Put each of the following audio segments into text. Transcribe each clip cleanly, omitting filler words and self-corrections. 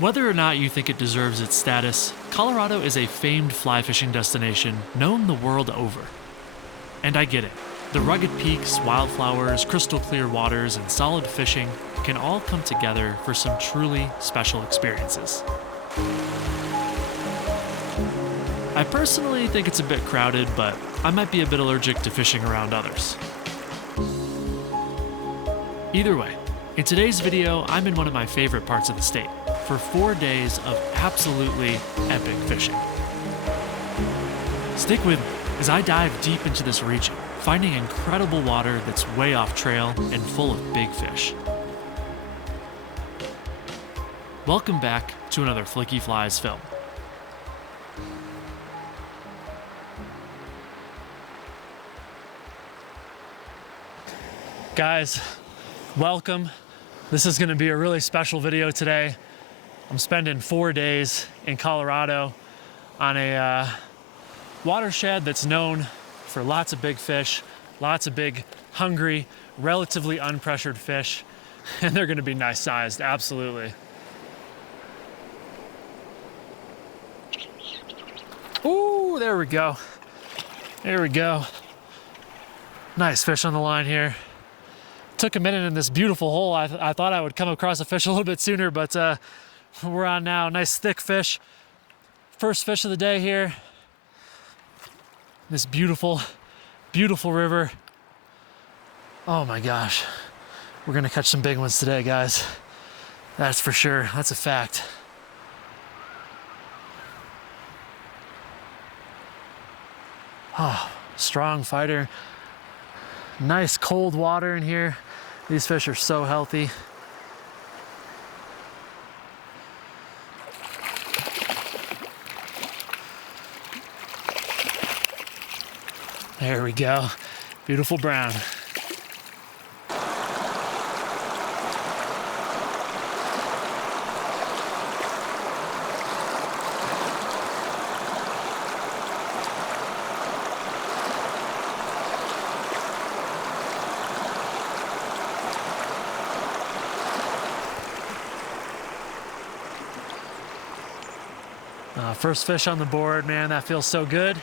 Whether or not you think it deserves its status, Colorado is a famed fly fishing destination known the world over. And I get it. The rugged peaks, wildflowers, crystal clear waters, and solid fishing can all come together for some truly special experiences. I personally think it's a bit crowded, but I might be a bit allergic to fishing around others. Either way, in today's video, I'm in one of my favorite parts of the state for 4 days of absolutely epic fishing. Stick with me as I dive deep into this region, finding incredible water that's way off trail and full of big fish. Welcome back to another Flicky Flies film. Guys, welcome. This is going to be a really special video today. I'm spending 4 days in Colorado on a watershed that's known for lots of big fish, lots of big, hungry, relatively unpressured fish, and they're going to be nice sized, absolutely. Ooh, there we go. There we go. Nice fish on the line here. Took a minute in this beautiful hole. I thought I would come across a fish a little bit sooner, but we're on now. Nice thick fish. First fish of the day here. This beautiful, beautiful river. Oh my gosh. We're gonna catch some big ones today, guys. That's for sure. That's a fact. Oh, strong fighter. Nice cold water in here. These fish are so healthy. There we go. Beautiful brown. First fish on the board, man, that feels so good.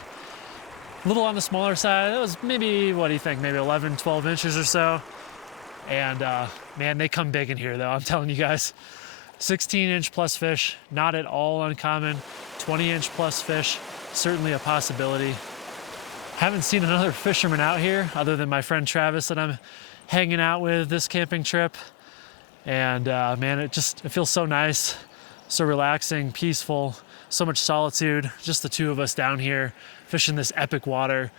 A little on the smaller side. It was maybe, what do you think, maybe 11, 12 inches or so. And man, they come big in here though, I'm telling you guys. 16-inch plus fish, not at all uncommon. 20-inch plus fish, certainly a possibility. Haven't seen another fisherman out here other than my friend Travis that I'm hanging out with this camping trip. And man, it feels so nice, so relaxing, peaceful. So much solitude, just the two of us down here fishing this epic water.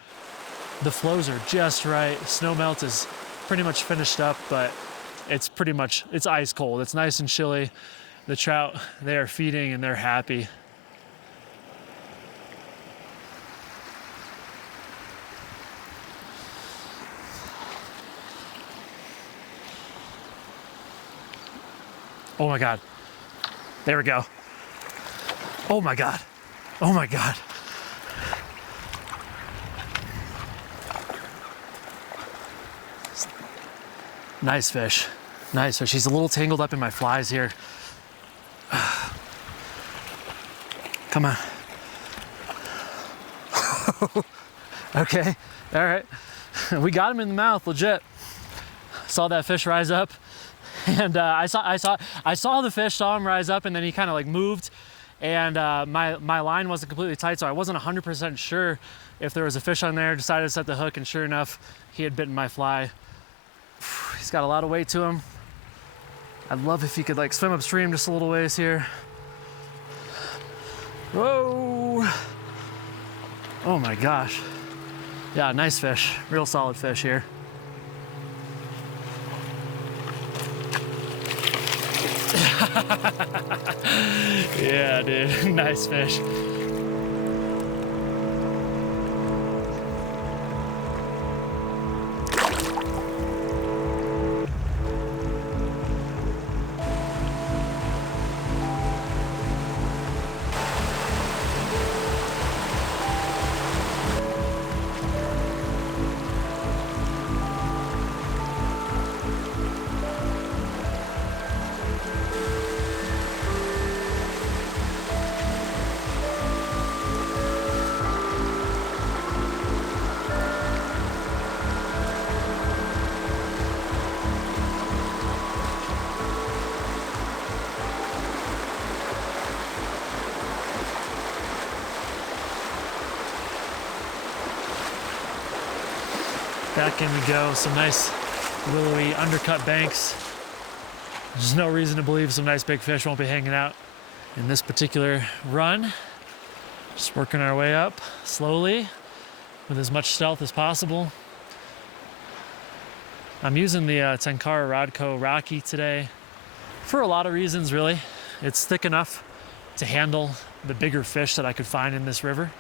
The flows are just right. Snow melt is pretty much finished up, but it's ice cold. It's nice and chilly. The trout, they are feeding and they're happy. Oh my God. There we go. Oh my God. Oh my God. Nice fish. Nice fish. He's a little tangled up in my flies here. Come on. Okay. All right. We got him in the mouth, legit. Saw that fish rise up. And I saw the fish, saw him rise up, and then he kind of like moved. And my line wasn't completely tight, so I wasn't 100% sure if there was a fish on there. Decided to set the hook, and sure enough, he had bitten my fly. He's got a lot of weight to him. I'd love if he could like swim upstream just a little ways here. Whoa! Oh my gosh. Yeah, nice fish. Real solid fish here. Yeah, dude, nice fish. Back in we go. Some nice willowy undercut banks. There's no reason to believe some nice big fish won't be hanging out in this particular run. Just working our way up slowly with as much stealth as possible. I'm using the Tenkara Rodco Rocky today for a lot of reasons, really. It's thick enough to handle the bigger fish that I could find in this river.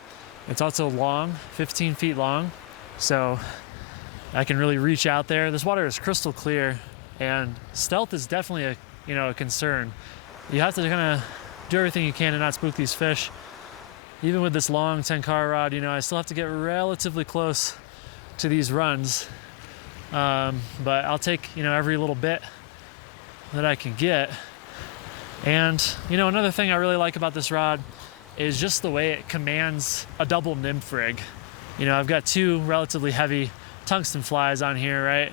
It's also long, 15 feet long, so I can really reach out there. This water is crystal clear, and stealth is definitely a concern. You have to kind of do everything you can to not spook these fish. Even with this long Tenkara rod, I still have to get relatively close to these runs. But I'll take, every little bit that I can get. And, another thing I really like about this rod is just the way it commands a double nymph rig. I've got two relatively heavy tungsten flies on here, right?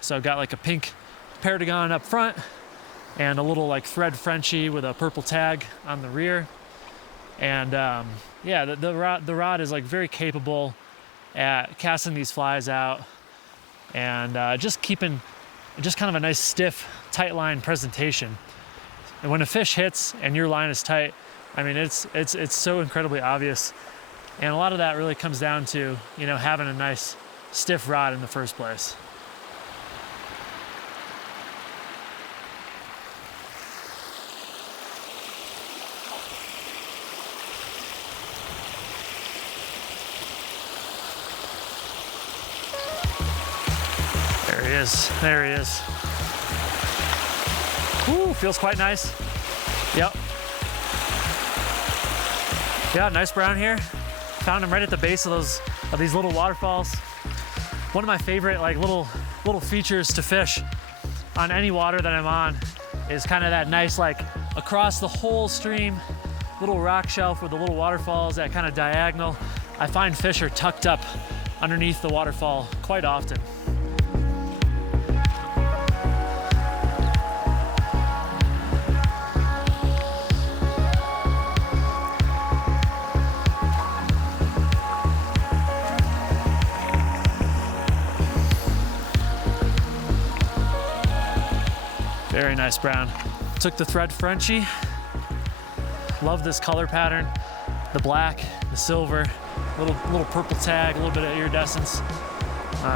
So I've got like a pink Paragon up front and a little like thread Frenchie with a purple tag on the rear. And the rod is like very capable at casting these flies out and just kind of a nice stiff, tight line presentation. And when a fish hits and your line is tight, I mean, it's so incredibly obvious. And a lot of that really comes down to, having a nice stiff rod in the first place. There he is. Ooh, feels quite nice. Yep. Yeah, nice brown here. Found him right at the base of these little waterfalls. One of my favorite little features to fish on any water that I'm on is kind of that nice across the whole stream little rock shelf with the little waterfalls, that kind of diagonal. I find fish are tucked up underneath the waterfall quite often. Very nice brown. Took the thread Frenchie. Love this color pattern. The black, the silver, little purple tag, a little bit of iridescence.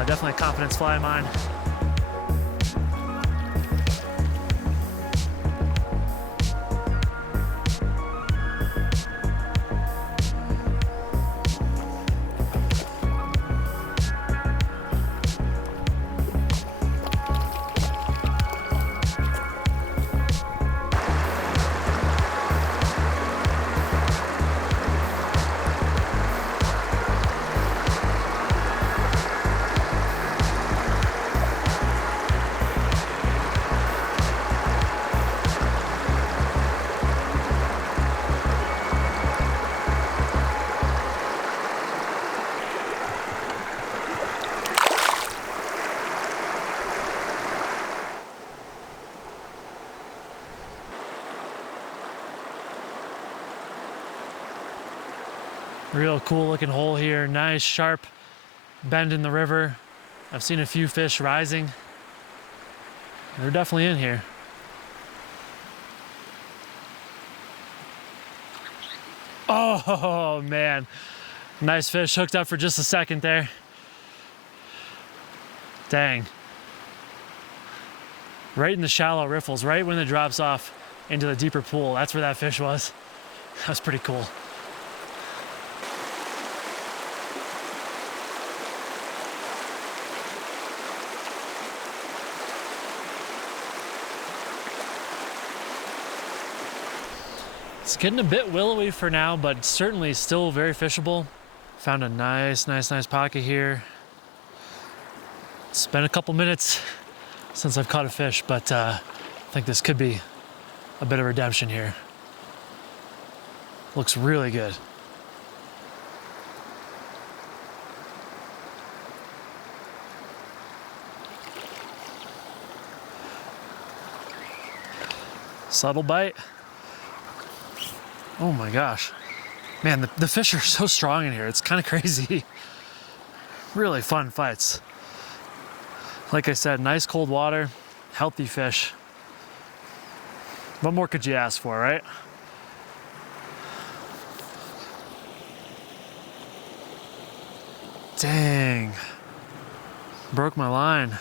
Definitely a confidence fly of mine. Real cool looking hole here. Nice sharp bend in the river. I've seen a few fish rising. They're definitely in here. Oh man, nice fish, hooked up for just a second there. Dang. Right in the shallow riffles, right when it drops off into the deeper pool. That's where that fish was. That was pretty cool. It's getting a bit willowy for now, but certainly still very fishable. Found a nice pocket here. It's been a couple minutes since I've caught a fish, but I think this could be a bit of redemption here. Looks really good. Subtle bite. Oh my gosh. Man, the fish are so strong in here. It's kind of crazy. Really fun fights. Like I said, nice cold water, healthy fish. What more could you ask for, right? Dang. Broke my line.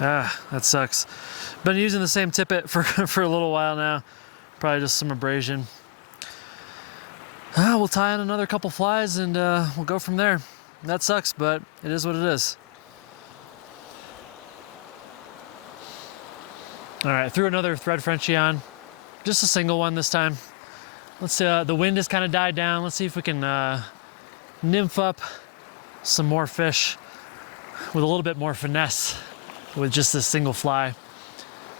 Ah, that sucks. Been using the same tippet for a little while now. Probably just some abrasion. We'll tie in another couple flies and we'll go from there. That sucks, but it is what it is. All right, threw another thread Frenchie on. Just a single one this time. Let's the wind has kind of died down. Let's see if we can nymph up some more fish with a little bit more finesse with just this single fly.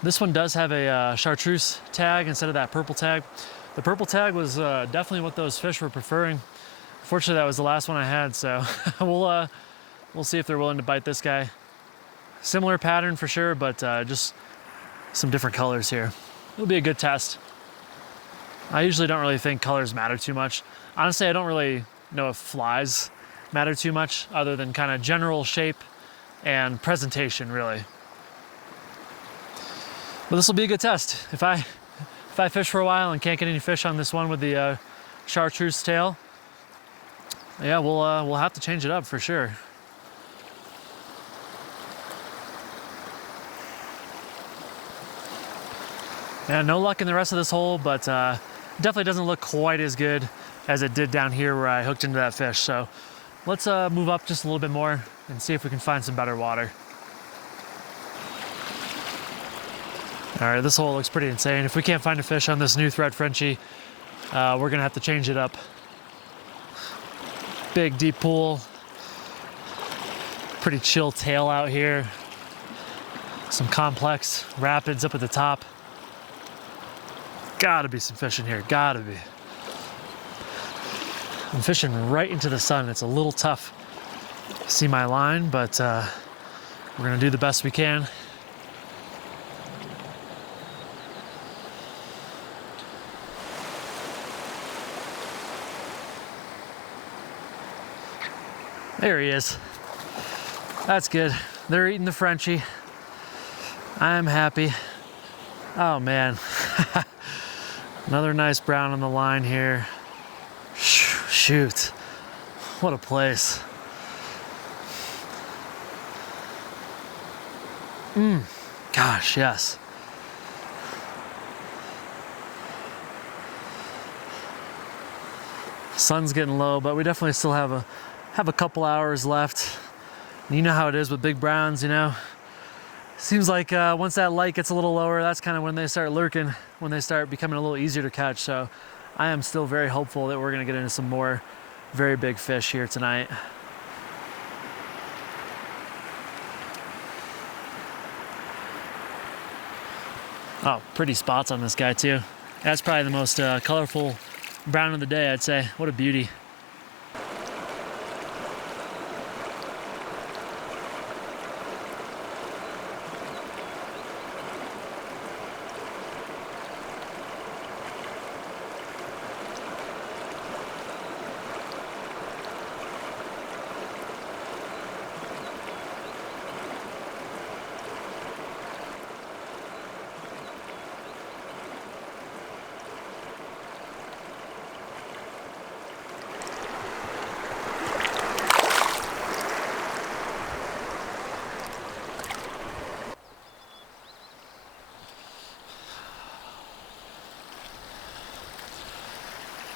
This one does have a chartreuse tag instead of that purple tag. The purple tag was definitely what those fish were preferring. Fortunately, that was the last one I had, so we'll see if they're willing to bite this guy. Similar pattern for sure, but just some different colors here. It'll be a good test. I usually don't really think colors matter too much. Honestly, I don't really know if flies matter too much other than kind of general shape and presentation, really. But this will be a good test. If I fish for a while and can't get any fish on this one with the chartreuse tail, yeah, we'll have to change it up for sure. Yeah, no luck in the rest of this hole, but definitely doesn't look quite as good as it did down here where I hooked into that fish. So let's move up just a little bit more and see if we can find some better water. All right, this hole looks pretty insane. If we can't find a fish on this new thread Frenchie, we're gonna have to change it up. Big deep pool, pretty chill tail out here. Some complex rapids up at the top. Gotta be some fish in here, gotta be. I'm fishing right into the sun. It's a little tough to see my line, but we're gonna do the best we can. There he is. That's good. They're eating the Frenchie. I'm happy. Oh man. Another nice brown on the line here. Shoot. What a place. Gosh, yes. Sun's getting low, but we definitely still have a couple hours left. You know how it is with big browns, you know? Seems like once that light gets a little lower, that's kind of when they start lurking, when they start becoming a little easier to catch. So I am still very hopeful that we're gonna get into some more very big fish here tonight. Oh, pretty spots on this guy too. That's probably the most colorful brown of the day, I'd say. What a beauty.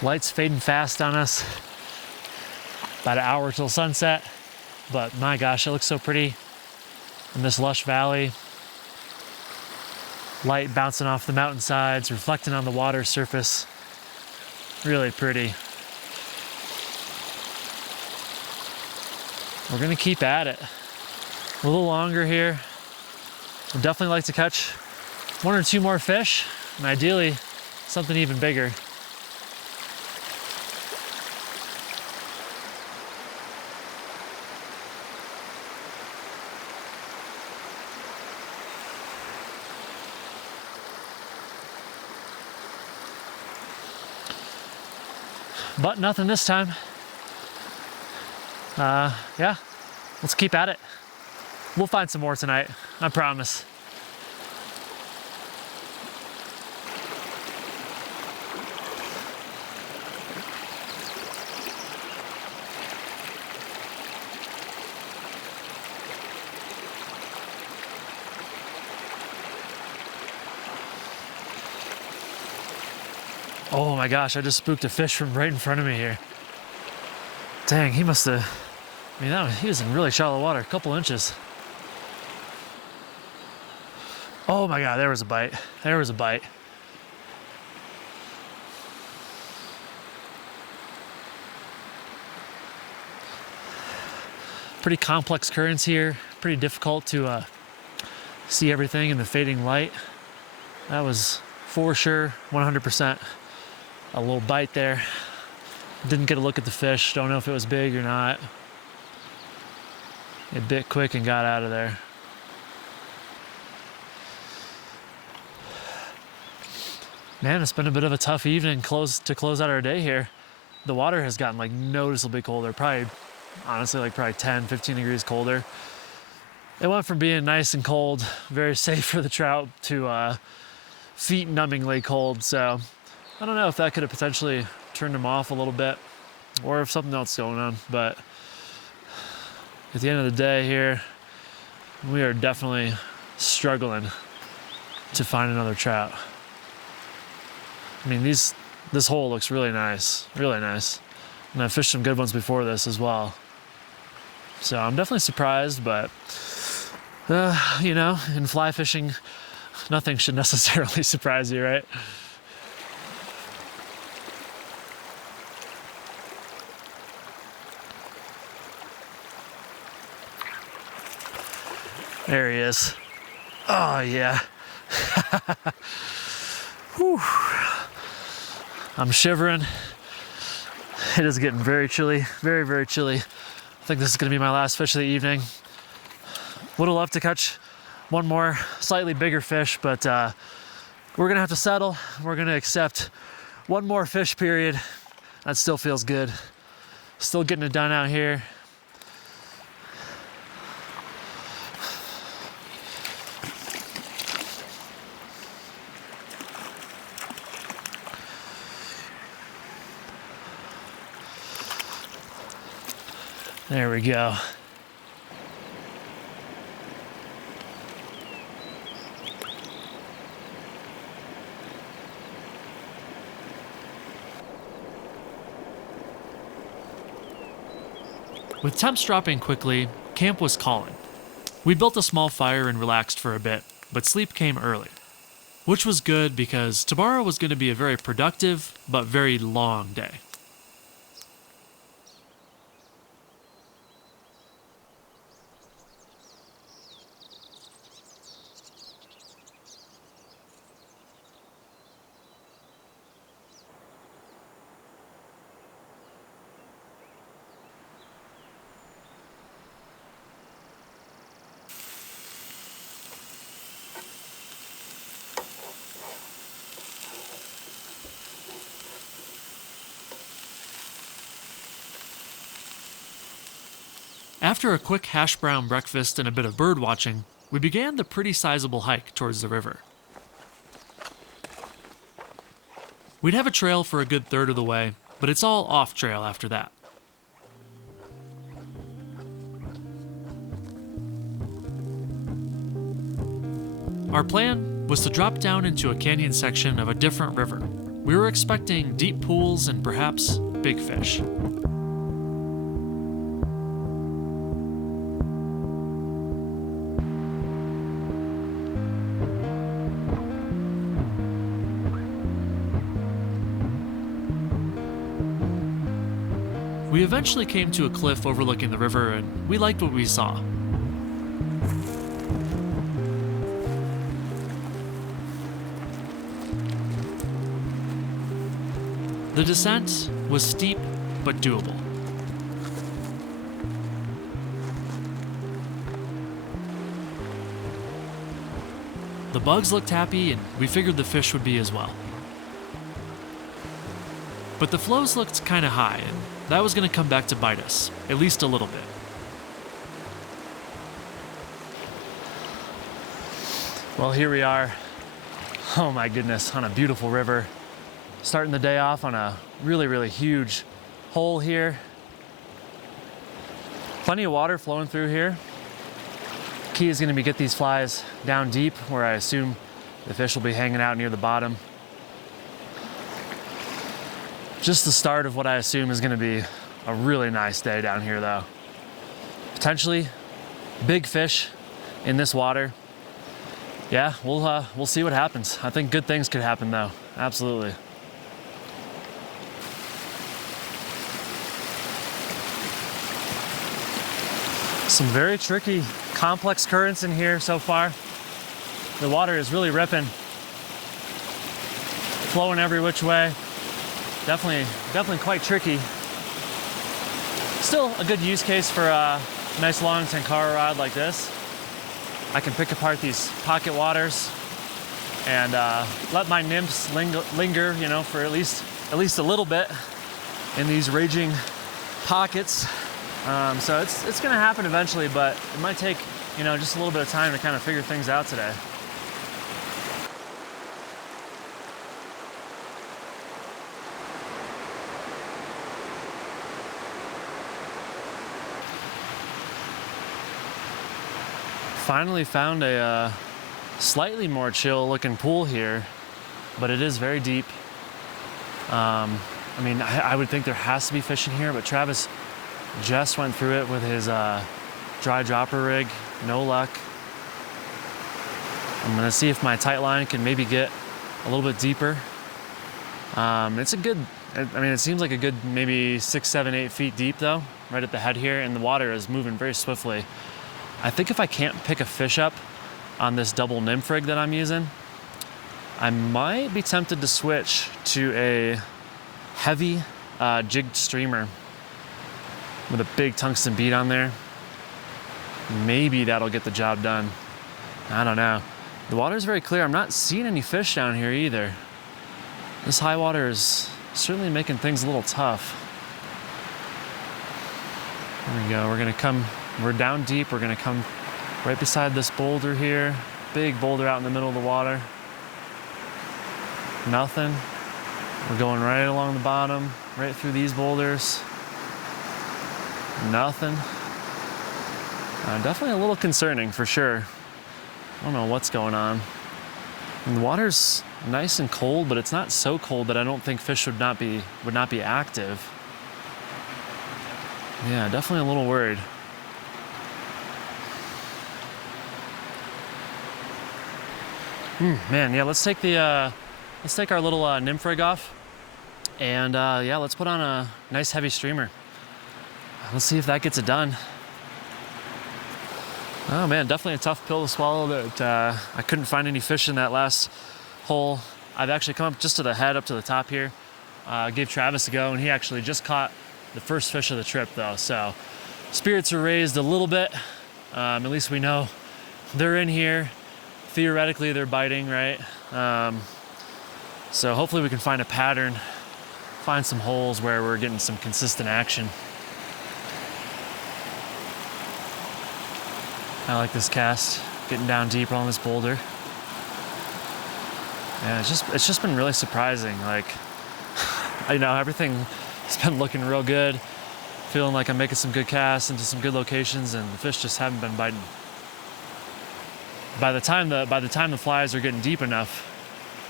Light's fading fast on us. About an hour till sunset, but my gosh, it looks so pretty in this lush valley. Light bouncing off the mountainsides, reflecting on the water surface. Really pretty. We're gonna keep at it. A little longer here. I'd definitely like to catch one or two more fish, and ideally something even bigger. But nothing this time. yeah, let's keep at it. We'll find some more tonight, I promise. Oh my gosh, I just spooked a fish from right in front of me here. Dang, he must have, I mean, he was in really shallow water, a couple inches. Oh my God, there was a bite. There was a bite. Pretty complex currents here, pretty difficult to see everything in the fading light. That was for sure, 100%. A little bite there. Didn't get a look at the fish. Don't know if it was big or not. It bit quick and got out of there. Man, it's been a bit of a tough evening to close out our day here. The water has gotten like noticeably colder, probably, honestly, like probably 10, 15 degrees colder. It went from being nice and cold, very safe for the trout, to feet numbingly cold. So I don't know if that could have potentially turned them off a little bit or if something else is going on. But at the end of the day here, we are definitely struggling to find another trout. I mean, this hole looks really nice, really nice. And I've fished some good ones before this as well. So I'm definitely surprised, but you know, in fly fishing, nothing should necessarily surprise you, right? There he is. Oh yeah. Whew. I'm shivering. It is getting very chilly, very, very chilly. I think this is gonna be my last fish of the evening. Would have loved to catch one more slightly bigger fish, but we're gonna have to settle. We're gonna accept one more fish period. That still feels good. Still getting it done out here. There we go. With temps dropping quickly, camp was calling. We built a small fire and relaxed for a bit, but sleep came early. Which was good because tomorrow was going to be a very productive, but very long day. After a quick hash brown breakfast and a bit of bird watching, we began the pretty sizable hike towards the river. We'd have a trail for a good third of the way, but it's all off trail after that. Our plan was to drop down into a canyon section of a different river. We were expecting deep pools and perhaps big fish. We eventually came to a cliff overlooking the river, and we liked what we saw. The descent was steep but doable. The bugs looked happy, and we figured the fish would be as well. But the flows looked kinda high, and that was going to come back to bite us, at least a little bit. Well, here we are. Oh my goodness, on a beautiful river. Starting the day off on a really, really huge hole here. Plenty of water flowing through here. Key is going to be get these flies down deep where I assume the fish will be hanging out near the bottom. Just the start of what I assume is going to be a really nice day down here though. Potentially big fish in this water. Yeah, we'll see what happens. I think good things could happen though, absolutely. Some very tricky, complex currents in here so far. The water is really ripping, flowing every which way. Definitely quite tricky. Still a good use case for a nice long Tenkara rod like this. I can pick apart these pocket waters and let my nymphs linger, you know, for at least a little bit in these raging pockets. So it's gonna happen eventually, but it might take, you know, just a little bit of time to kind of figure things out today. Finally found a slightly more chill looking pool here, but it is very deep. I mean, I would think there has to be fish in here, but Travis just went through it with his dry dropper rig. No luck. I'm gonna see if my tight line can maybe get a little bit deeper. It's a good, I mean, it seems like a good maybe 6, 7, 8 feet deep though, right at the head here, and the water is moving very swiftly. I think if I can't pick a fish up on this double nymph rig that I'm using, I might be tempted to switch to a heavy jigged streamer with a big tungsten bead on there. Maybe that'll get the job done. I don't know. The water's very clear. I'm not seeing any fish down here either. This high water is certainly making things a little tough. There we go. We're down deep. We're gonna come right beside this boulder here. Big boulder out in the middle of the water. Nothing. We're going right along the bottom, right through these boulders. Nothing. Definitely a little concerning for sure. I don't know what's going on. And the water's nice and cold, but it's not so cold that I don't think fish would not be active. Yeah, definitely a little worried. Man, yeah, let's take our little nymph rig off, and yeah, let's put on a nice heavy streamer. Let's see if that gets it done. Oh man, definitely a tough pill to swallow that I couldn't find any fish in that last hole. I've actually come up just to the head, up to the top here. Gave Travis a go, and he actually just caught the first fish of the trip though. So spirits are raised a little bit. At least we know they're in here. Theoretically, they're biting, right? So hopefully we can find a pattern, find some holes where we're getting some consistent action. I like this cast, getting down deeper on this boulder. Yeah, it's just been really surprising. Like, I know everything's been looking real good, feeling like I'm making some good casts into some good locations, and the fish just haven't been biting. By the time the flies are getting deep enough,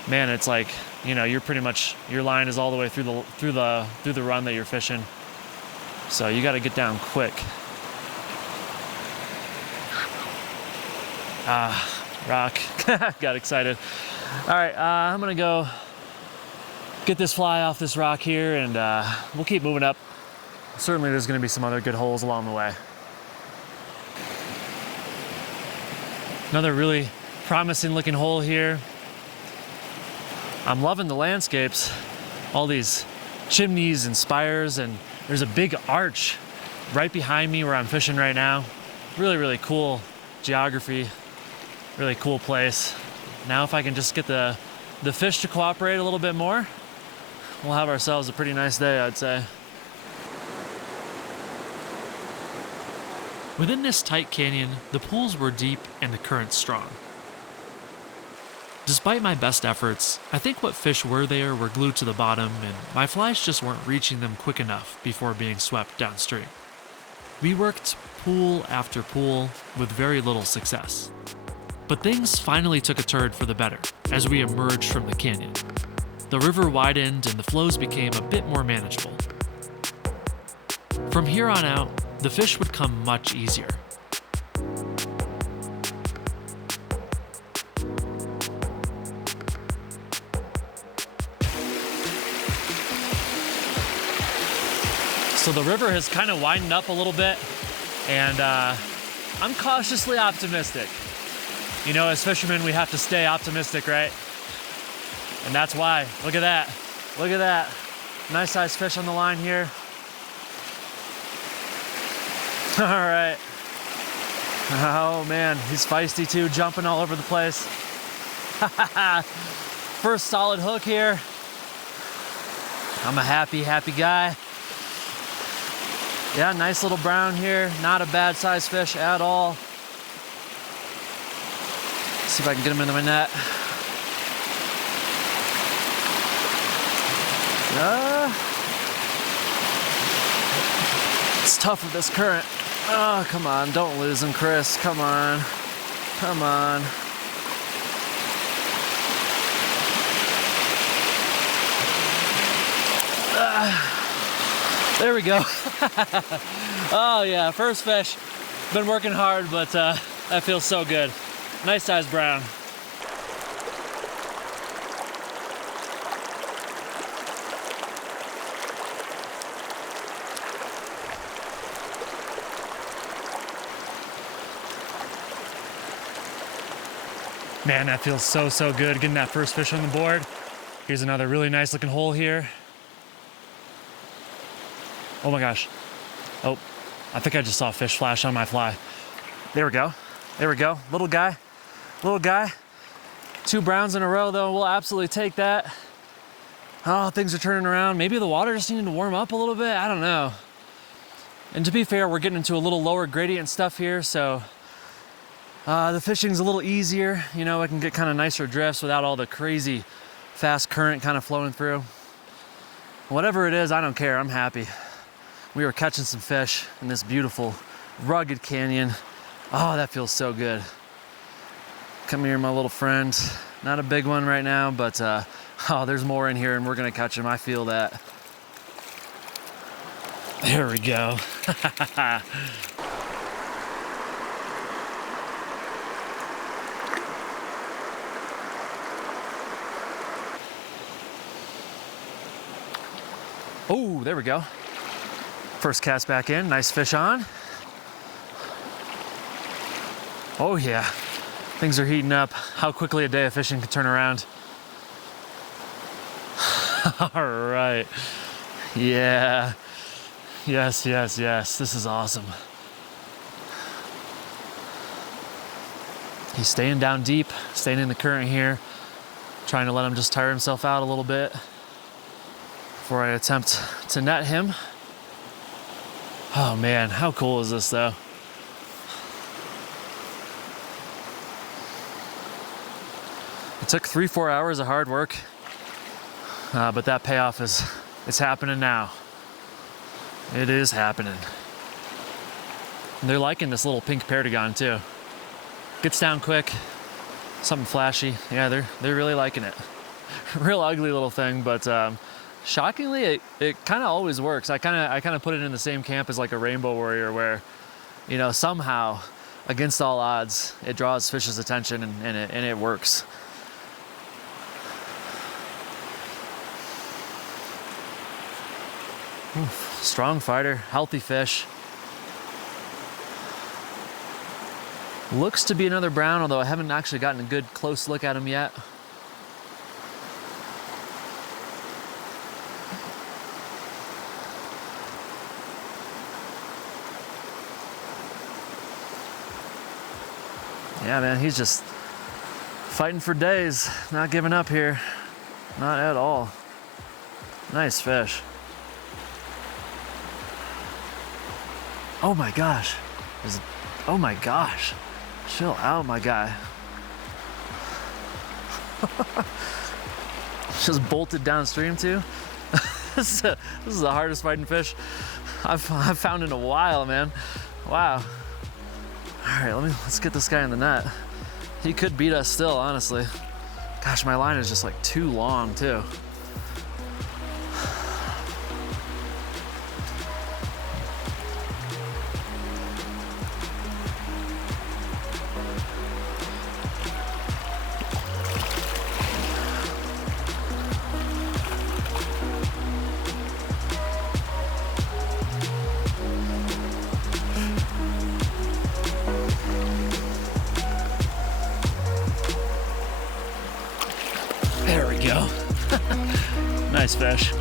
man, it's like, you know, you're pretty much, your line is all the way through the run that you're fishing. So you got to get down quick. Rock. Got excited. All right, I'm gonna go get this fly off this rock here, and we'll keep moving up. Certainly there's gonna be some other good holes along the way. Another really promising looking hole here. I'm loving the landscapes, all these chimneys and spires, and there's a big arch right behind me where I'm fishing right now. Really, really cool geography, really cool place. Now if I can just get the fish to cooperate a little bit more, we'll have ourselves a pretty nice day, I'd say. Within this tight canyon, the pools were deep and the current strong. Despite my best efforts, I think what fish were there were glued to the bottom and my flies just weren't reaching them quick enough before being swept downstream. We worked pool after pool with very little success. But things finally took a turn for the better as we emerged from the canyon. The river widened and the flows became a bit more manageable. From here on out, the fish would come much easier. So the river has kind of widened up a little bit, and I'm cautiously optimistic. You know, as fishermen, we have to stay optimistic, right? And that's why. Look at that. Look at that. Nice sized fish on the line here. All right. Oh man, he's feisty too, jumping all over the place. First solid hook here. I'm a happy guy. Yeah, nice little brown here. Not a bad sized fish at all. See if I can get him into my net. It's tough with this current. Oh, come on, don't lose him, Chris. Come on. Come on. There we go. Oh yeah, first fish. Been working hard, but that feels so good. Nice size brown. Man, that feels so good, getting that first fish on the board. Here's another really nice looking hole here. Oh my gosh. Oh, I think I just saw a fish flash on my fly. There we go. There we go. Little guy. Little guy. 2 browns in a row though. We'll absolutely take that. Oh, things are turning around. Maybe the water just needed to warm up a little bit. I don't know. And to be fair, we're getting into a little lower gradient stuff here, so the fishing's a little easier. You know, I can get kind of nicer drifts without all the crazy fast current kind of flowing through. Whatever it is, I don't care. I'm happy. We were catching some fish in this beautiful, rugged canyon. Oh, that feels so good. Come here, my little friend. Not a big one right now, but oh, there's more in here and we're gonna catch him. I feel that. There we go. Oh, there we go. First cast back in, nice fish on. Oh yeah, things are heating up. How quickly a day of fishing can turn around. All right, yeah. Yes, this is awesome. He's staying down deep, staying in the current here. Trying to let him just tire himself out a little bit before I attempt to net him. Oh man, how cool is this though? It took 3-4 hours of hard work, but that payoff it's happening now. It is happening. And they're liking this little pink perdigon too. Gets down quick, something flashy. Yeah, they're really liking it. Real ugly little thing, but shockingly, it kind of always works. I kind of put it in the same camp as like a rainbow warrior, where, you know, somehow, against all odds, it draws fish's attention and it works. Oof, strong fighter, healthy fish. Looks to be another brown, although I haven't actually gotten a good close look at him yet. Yeah, man, he's just fighting for days, not giving up here. Not at all. Nice fish. Oh my gosh. Oh my gosh. Chill out, my guy. Just bolted downstream too. This is the hardest fighting fish I've found in a while, man. Wow. All right, let's get this guy in the net. He could beat us still, honestly. Gosh, my line is just like too long too. There we go. Nice fish.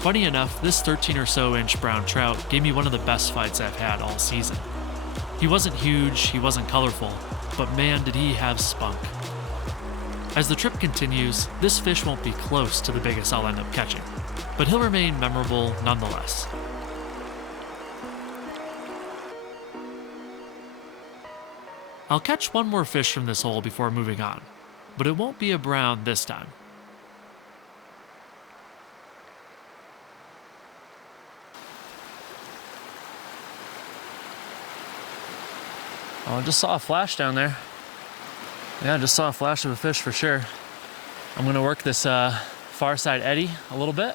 Funny enough, this 13 or so inch brown trout gave me one of the best fights I've had all season. He wasn't huge, he wasn't colorful, but man did he have spunk. As the trip continues, this fish won't be close to the biggest I'll end up catching, but he'll remain memorable nonetheless. I'll catch one more fish from this hole before moving on, but it won't be a brown this time. Oh, I just saw a flash down there. Yeah, I just saw a flash of a fish for sure. I'm gonna work this far side eddy a little bit.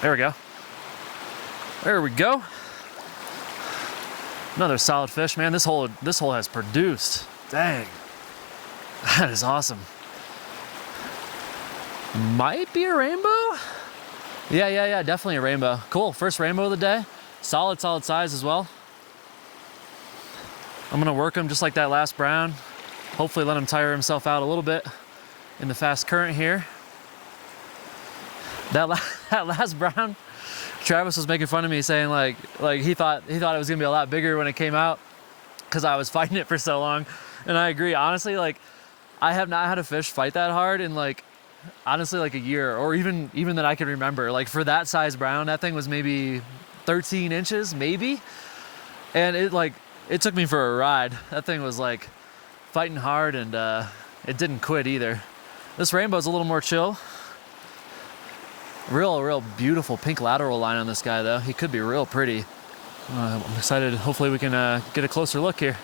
There we go. There we go. Another solid fish, man. This hole has produced. Dang. That is awesome. Might be a rainbow? Yeah, definitely a rainbow. Cool, first rainbow of the day. Solid size as well. I'm gonna work him just like that last brown. Hopefully let him tire himself out a little bit in the fast current here. That last brown, Travis was making fun of me saying like he thought it was gonna be a lot bigger when it came out because I was fighting it for so long. And I agree, honestly, like I have not had a fish fight that hard in like honestly like a year, or even that I can remember. Like for that size brown, that thing was maybe 13 inches, maybe. And it took me for a ride. That thing was like fighting hard, and it didn't quit either. This rainbow's a little more chill. Real beautiful pink lateral line on this guy though. He could be real pretty. I'm excited. Hopefully we can get a closer look here.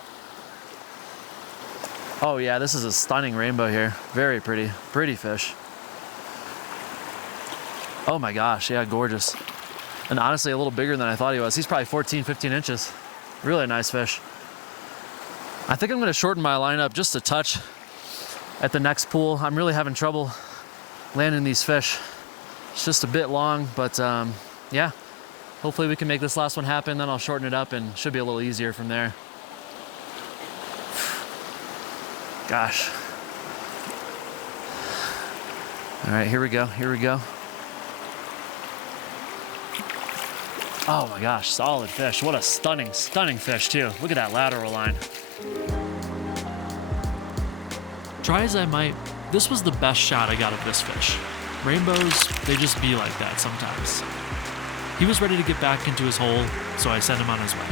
Oh yeah, this is a stunning rainbow here. Very pretty fish. Oh my gosh, yeah, gorgeous. And honestly, a little bigger than I thought he was. He's probably 14, 15 inches. Really nice fish. I think I'm gonna shorten my lineup just a touch at the next pool. I'm really having trouble landing these fish. It's just a bit long, but yeah. Hopefully we can make this last one happen, then I'll shorten it up and should be a little easier from there. Gosh. All right, here we go. Oh my gosh, solid fish. What a stunning fish too. Look at that lateral line. Try as I might, this was the best shot I got of this fish. Rainbows, they just be like that sometimes. He was ready to get back into his hole, so I sent him on his way.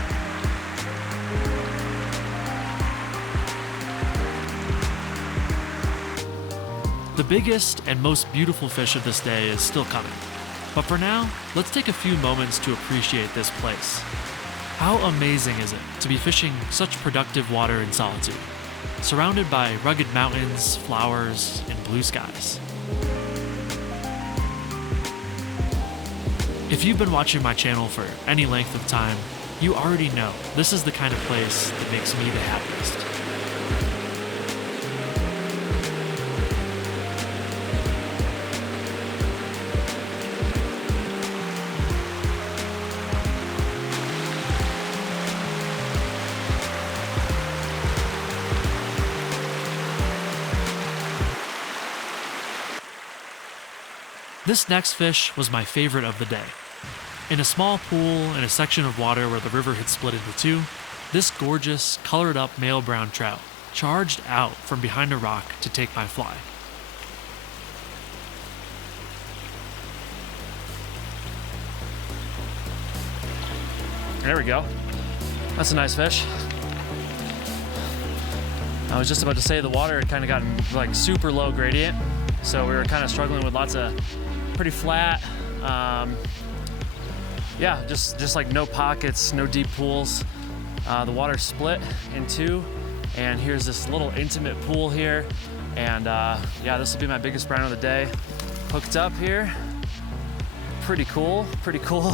The biggest and most beautiful fish of this day is still coming. But for now, let's take a few moments to appreciate this place. How amazing is it to be fishing such productive water in solitude, surrounded by rugged mountains, flowers, and blue skies. If you've been watching my channel for any length of time, you already know this is the kind of place that makes me the happiest. This next fish was my favorite of the day. In a small pool in a section of water where the river had split into two, this gorgeous, colored up male brown trout charged out from behind a rock to take my fly. There we go. That's a nice fish. I was just about to say the water had kind of gotten like super low gradient, so we were kind of struggling with lots of pretty flat, yeah, just like no pockets, no deep pools. The water split in two, and here's this little intimate pool here, and yeah, this will be my biggest brown of the day. Hooked up here. Pretty cool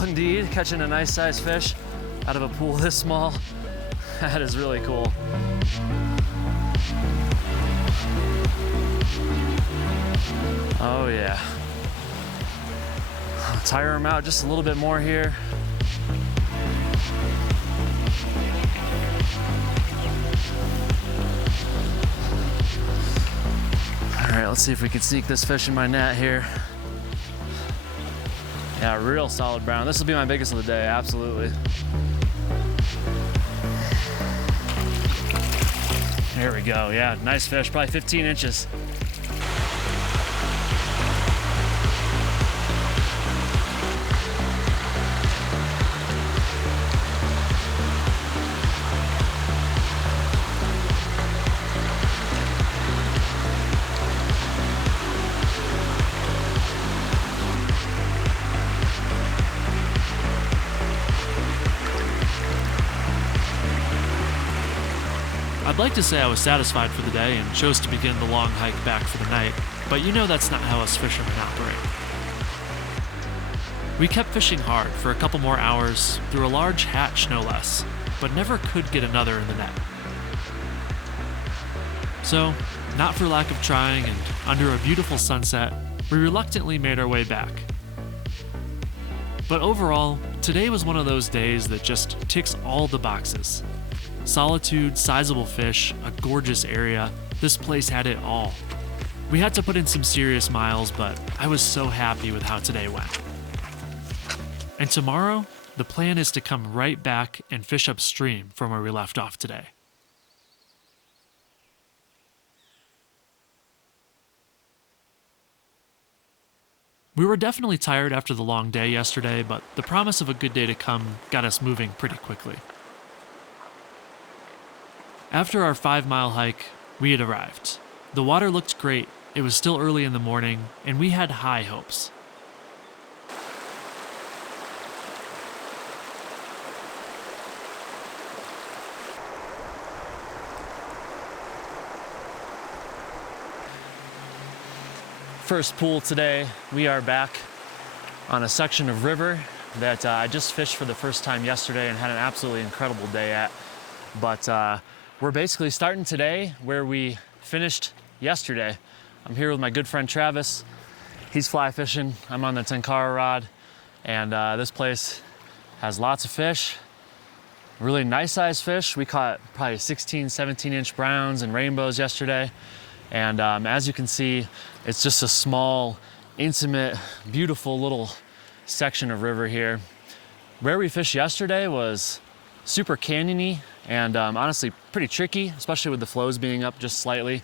indeed, catching a nice sized fish out of a pool this small. That is really cool. Oh yeah. I'll tire him out just a little bit more here. All right, let's see if we can sneak this fish in my net here. Yeah, real solid brown. This will be my biggest of the day, absolutely. There we go, yeah, nice fish, probably 15 inches. I'd like to say I was satisfied for the day and chose to begin the long hike back for the night, but you know that's not how us fishermen operate. We kept fishing hard for a couple more hours, through a large hatch no less, but never could get another in the net. So, not for lack of trying, and under a beautiful sunset, we reluctantly made our way back. But overall, today was one of those days that just ticks all the boxes. Solitude, sizable fish, a gorgeous area, this place had it all. We had to put in some serious miles, but I was so happy with how today went. And tomorrow, the plan is to come right back and fish upstream from where we left off today. We were definitely tired after the long day yesterday, but the promise of a good day to come got us moving pretty quickly. After our 5-mile hike, we had arrived. The water looked great, it was still early in the morning, and we had high hopes. First pool today, we are back on a section of river that I just fished for the first time yesterday and had an absolutely incredible day at. But we're basically starting today where we finished yesterday. I'm here with my good friend Travis. He's fly fishing. I'm on the Tenkara rod, and this place has lots of fish. Really nice sized fish. We caught probably 16, 17 inch browns and rainbows yesterday. And as you can see, it's just a small, intimate, beautiful little section of river here. Where we fished yesterday was super canyony and honestly pretty tricky, especially with the flows being up just slightly.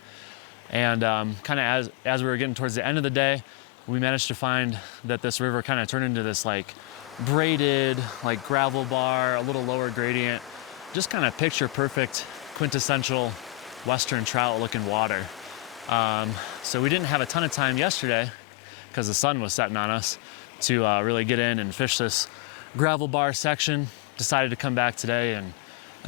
And kind of as we were getting towards the end of the day, we managed to find that this river kind of turned into this like braided, like gravel bar, a little lower gradient, just kind of picture perfect, quintessential Western trout looking water. So we didn't have a ton of time yesterday because the sun was setting on us to really get in and fish this gravel bar section. Decided to come back today, and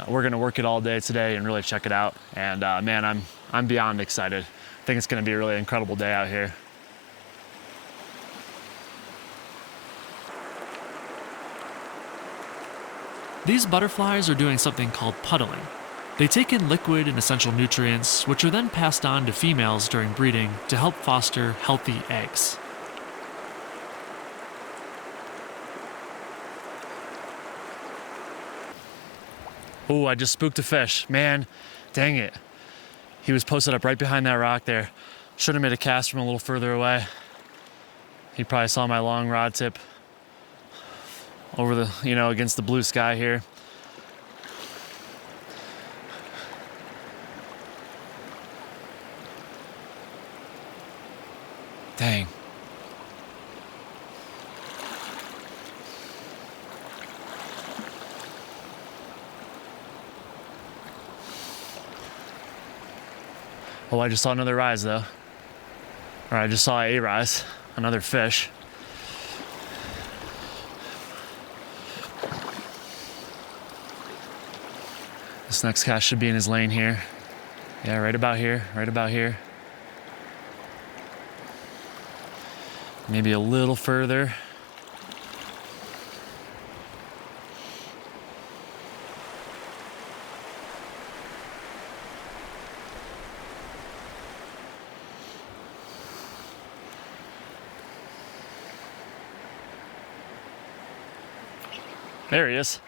we're gonna work it all day today and really check it out. And man, I'm beyond excited. I think it's gonna be a really incredible day out here. These butterflies are doing something called puddling. They take in liquid and essential nutrients, which are then passed on to females during breeding to help foster healthy eggs. Oh, I just spooked a fish. Man, dang it. He was posted up right behind that rock there. Should have made a cast from a little further away. He probably saw my long rod tip over the, against the blue sky here. Dang. Oh, I just saw another rise though. Or I just saw a rise, another fish. This next cast should be in his lane here. Yeah, right about here, right about here. Maybe a little further. There he is.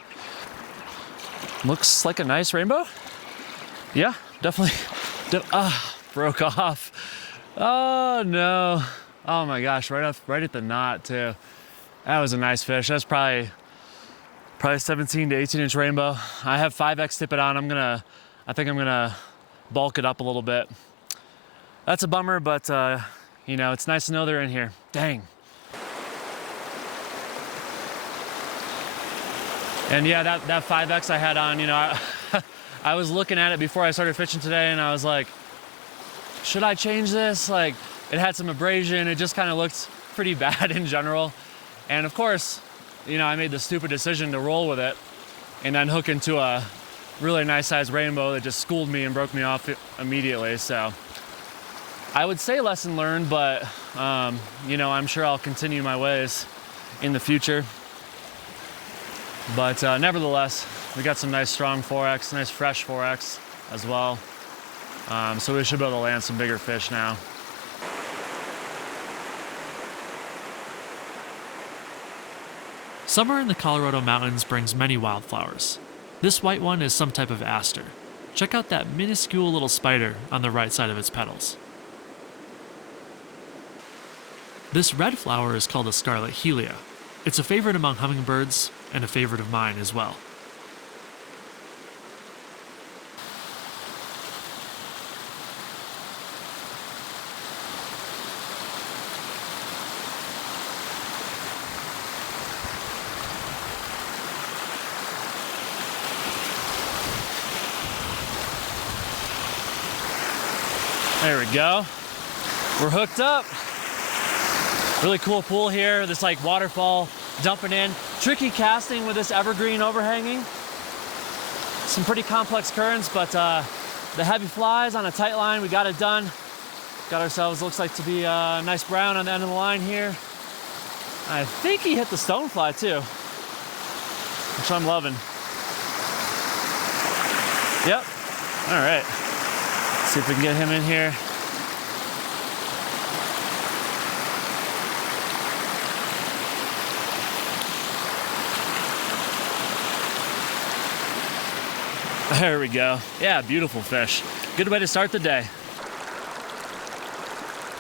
Looks like a nice rainbow. Yeah, definitely. Broke off. Oh no. Oh my gosh, right at the knot too. That was a nice fish. That's probably 17 to 18 inch rainbow. I have 5X tippet on. I think I'm gonna bulk it up a little bit. That's a bummer, but you know, it's nice to know they're in here. Dang. And yeah, that 5X I had on, you know, I was looking at it before I started fishing today, and I was like, should I change this? Like, it had some abrasion. It just kind of looked pretty bad in general. And of course, you know, I made the stupid decision to roll with it and then hook into a really nice sized rainbow that just schooled me and broke me off immediately. So I would say lesson learned, but you know, I'm sure I'll continue my ways in the future. But nevertheless, we got some nice strong 4X, nice fresh 4X as well. So we should be able to land some bigger fish now. Summer in the Colorado mountains brings many wildflowers. This white one is some type of aster. Check out that minuscule little spider on the right side of its petals. This red flower is called a scarlet helia. It's a favorite among hummingbirds and a favorite of mine as well. There we go. We're hooked up. Really cool pool here. This like waterfall dumping in. Tricky casting with this evergreen overhanging. Some pretty complex currents, but the heavy flies on a tight line, we got it done. Got ourselves, looks like to be a nice brown on the end of the line here. I think he hit the stonefly too, which I'm loving. Yep. All right. See if we can get him in here. There we go. Yeah, beautiful fish. Good way to start the day.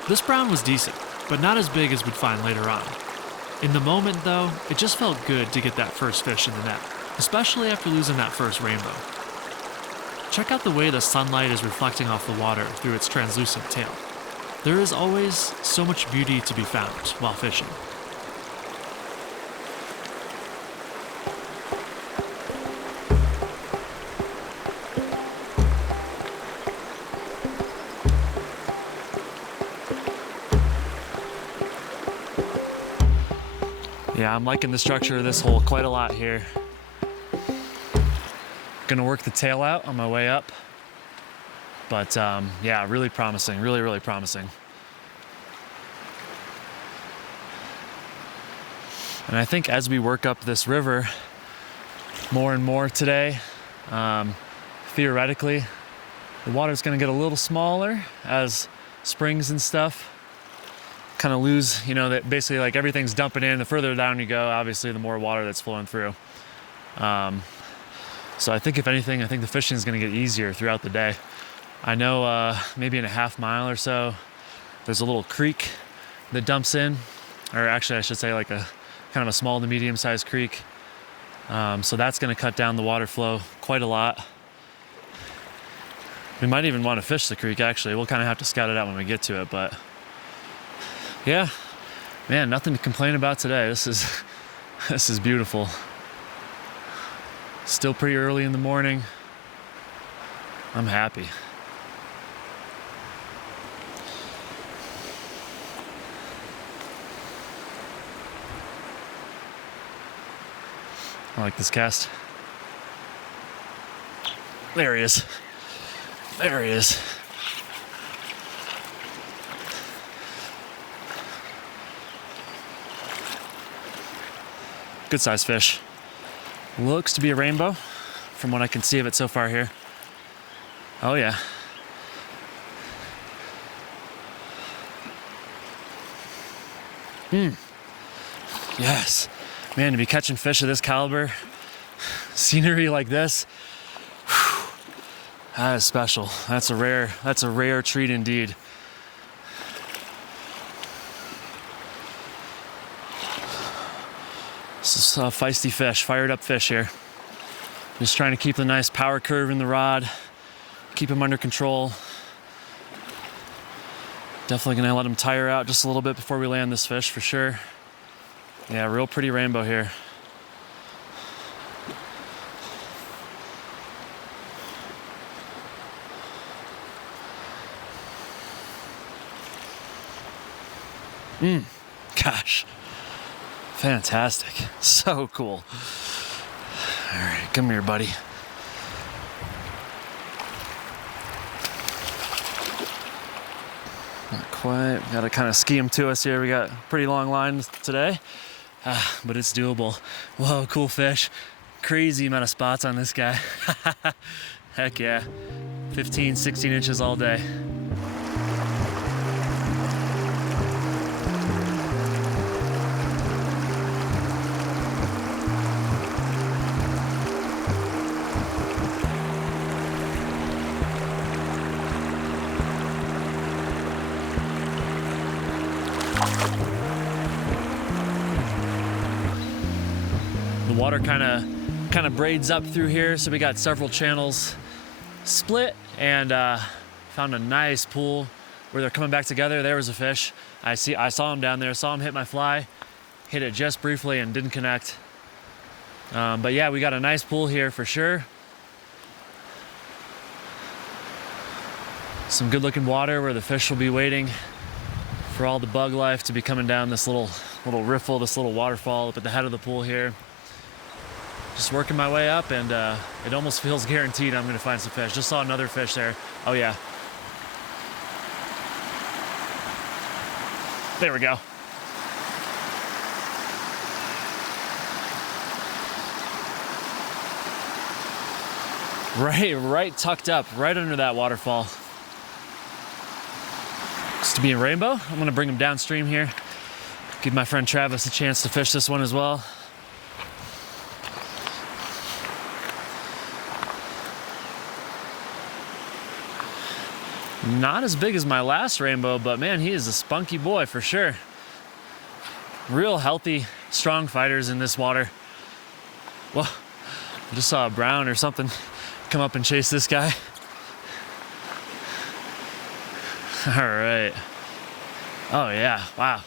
This brown was decent, but not as big as we'd find later on. In the moment, though, it just felt good to get that first fish in the net, especially after losing that first rainbow. Check out the way the sunlight is reflecting off the water through its translucent tail. There is always so much beauty to be found while fishing. Yeah, I'm liking the structure of this hole quite a lot here. Gonna work the tail out on my way up. But yeah, really promising, really promising. And I think as we work up this river more and more today, theoretically, the water's gonna get a little smaller as springs and stuff kind of lose, you know, that basically like everything's dumping in. The further down you go, obviously the more water that's flowing through. So I think if anything, I think the fishing is going to get easier throughout the day. I know maybe in a half mile or so, there's a little creek that dumps in, or actually I should say like a kind of a small to medium sized creek. So that's going to cut down the water flow quite a lot. We might even want to fish the creek actually. We'll kind of have to scout it out when we get to it, but Yeah, man, nothing to complain about today. This is beautiful. Still pretty early in the morning. I'm happy. I like this cast. There he is. There he is. Good sized fish. Looks to be a rainbow from what I can see of it so far here. Oh yeah. Yes. Man, to be catching fish of this caliber, scenery like this, whew, that is special. That's a rare treat indeed. This is a feisty fish, fired up fish here. Just trying to keep the nice power curve in the rod, keep him under control. Definitely gonna let him tire out just a little bit before we land this fish for sure. Yeah, real pretty rainbow here. Gosh, fantastic, so cool. All right, come here, buddy. Not quite, we gotta kind of ski him to us here. We got pretty long lines today. But it's doable. Whoa, cool fish. Crazy amount of spots on this guy. Heck yeah. 15, 16 inches all day. The water kind of braids up through here, so we got several channels split, and found a nice pool where they're coming back together. There was a fish. I saw him down there, saw him hit my fly, hit it just briefly and didn't connect. But yeah, we got a nice pool here for sure. Some good looking water where the fish will be waiting for all the bug life to be coming down this little riffle, this little waterfall up at the head of the pool here. Just working my way up, and it almost feels guaranteed I'm gonna find some fish. Just saw another fish there. Oh yeah. There we go. Right tucked up, right under that waterfall. Looks to be a rainbow. I'm gonna bring him downstream here. Give my friend Travis a chance to fish this one as well. Not as big as my last rainbow, but man, he is a spunky boy for sure. Real healthy, strong fighters in this water. Well, I just saw a brown or something come up and chase this guy. All right. Oh yeah, wow.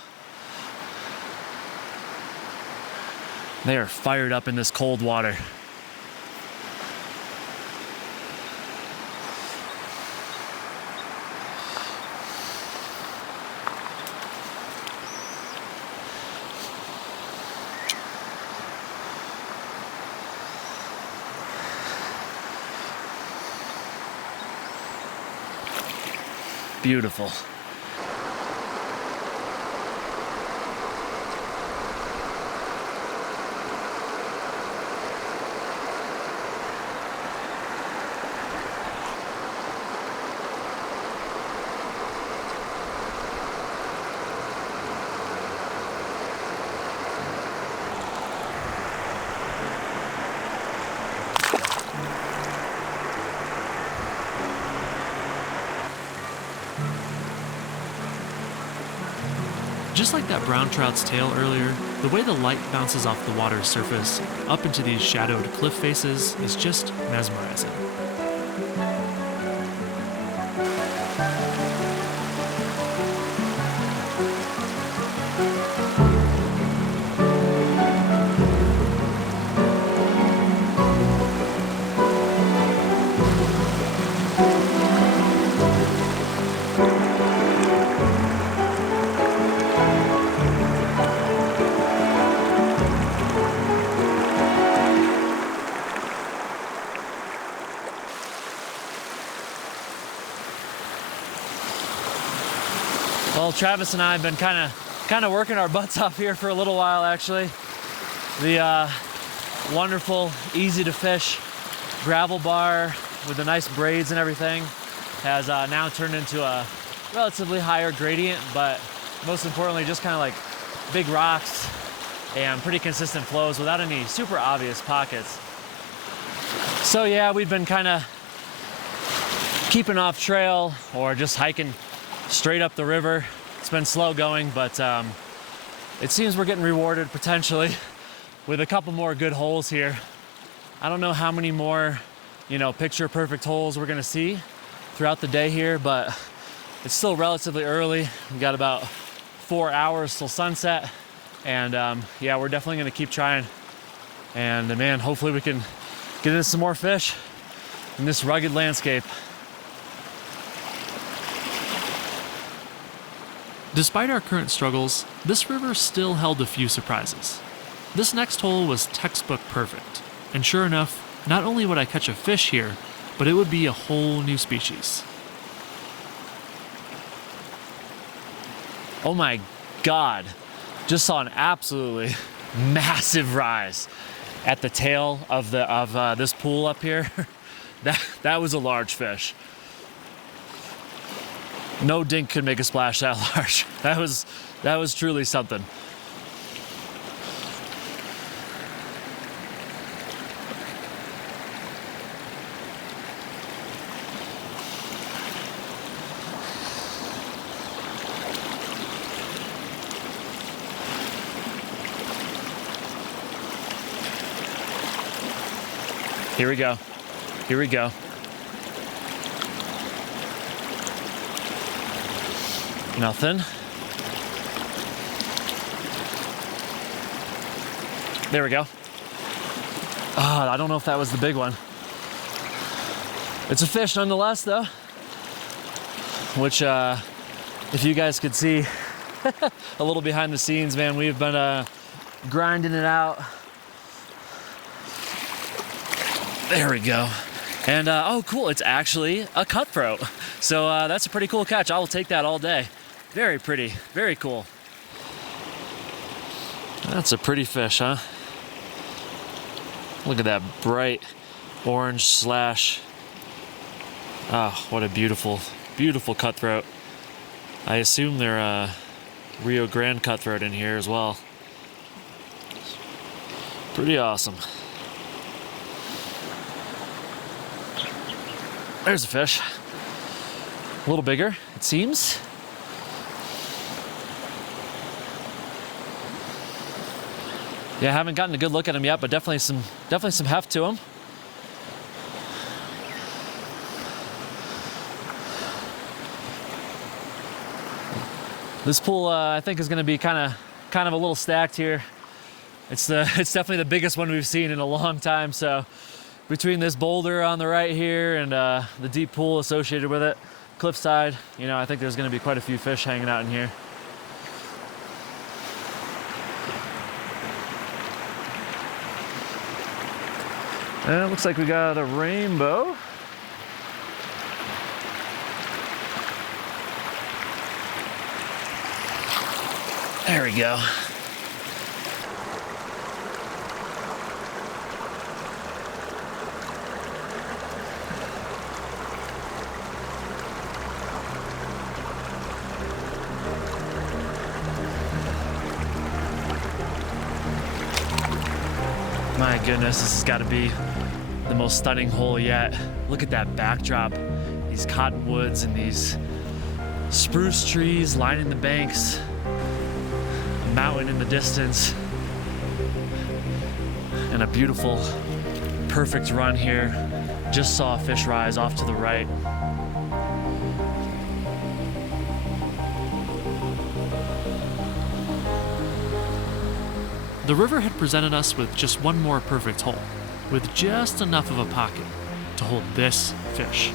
They are fired up in this cold water. Beautiful. Just like that brown trout's tail earlier, the way the light bounces off the water's surface up into these shadowed cliff faces is just mesmerizing. Well, Travis and I have been kind of working our butts off here for a little while, actually. The wonderful, easy to fish gravel bar with the nice braids and everything has now turned into a relatively higher gradient, but most importantly, just kind of like big rocks and pretty consistent flows without any super obvious pockets. So yeah, we've been kind of keeping off trail or just hiking straight up the river. It's been slow going, but it seems we're getting rewarded potentially with a couple more good holes here. I don't know how many more, picture perfect holes we're gonna see throughout the day here, but it's still relatively early. We got about 4 hours till sunset, and yeah, we're definitely gonna keep trying. And man, hopefully we can get into some more fish in this rugged landscape. Despite our current struggles, this river still held a few surprises. This next hole was textbook perfect, and sure enough, not only would I catch a fish here, but it would be a whole new species. Oh my God, just saw an absolutely massive rise at the tail of this pool up here. that was a large fish. No dink could make a splash that large. That was truly something. Here we go. Here we go. Nothing. There we go. I don't know if that was the big one. It's a fish nonetheless, though. Which, if you guys could see a little behind the scenes, man, we've been grinding it out. There we go. And oh, cool, it's actually a cutthroat. So that's a pretty cool catch. I will take that all day. Very pretty, very cool. That's a pretty fish, huh? Look at that bright orange slash. Oh, what a beautiful, beautiful cutthroat. I assume they're a Rio Grande cutthroat in here as well. Pretty awesome. There's a fish. A little bigger, it seems. Yeah, I haven't gotten a good look at him yet, but definitely some heft to him. This pool, I think, is going to be kind of a little stacked here. It's definitely the biggest one we've seen in a long time. So between this boulder on the right here and the deep pool associated with it, cliffside, I think there's going to be quite a few fish hanging out in here. And it looks like we got a rainbow. There we go. My goodness, this has got to be the most stunning hole yet. Look at that backdrop. These cottonwoods and these spruce trees lining the banks. A mountain in the distance. And a beautiful, perfect run here. Just saw a fish rise off to the right. The river had presented us with just one more perfect hole, with just enough of a pocket to hold this fish.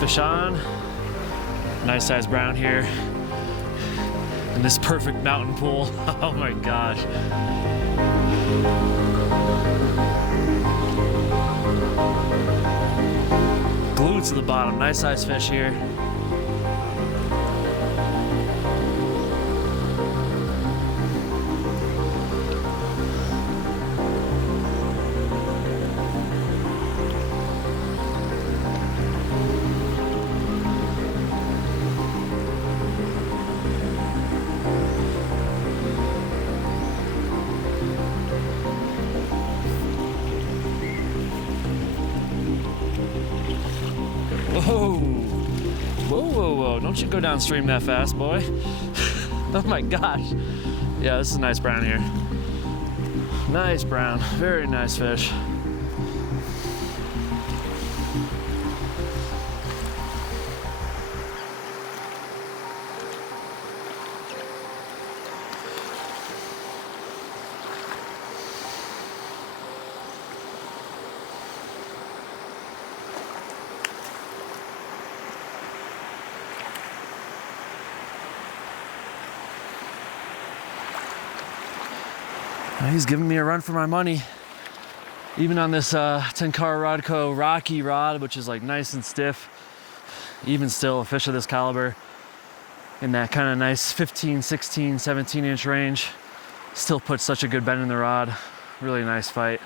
Fish on. Nice size brown here. In this perfect mountain pool. Oh my gosh. Glued to the bottom. Nice size fish here. Whoa, whoa, whoa, whoa. Don't you go downstream that fast, boy. Oh my gosh. Yeah, this is a nice brown here. Nice brown, very nice fish. He's giving me a run for my money. Even on this Tenkara Rodco Rocky rod, which is like nice and stiff, even still a fish of this caliber in that kind of nice 15, 16, 17 inch range, still puts such a good bend in the rod. Really nice fight.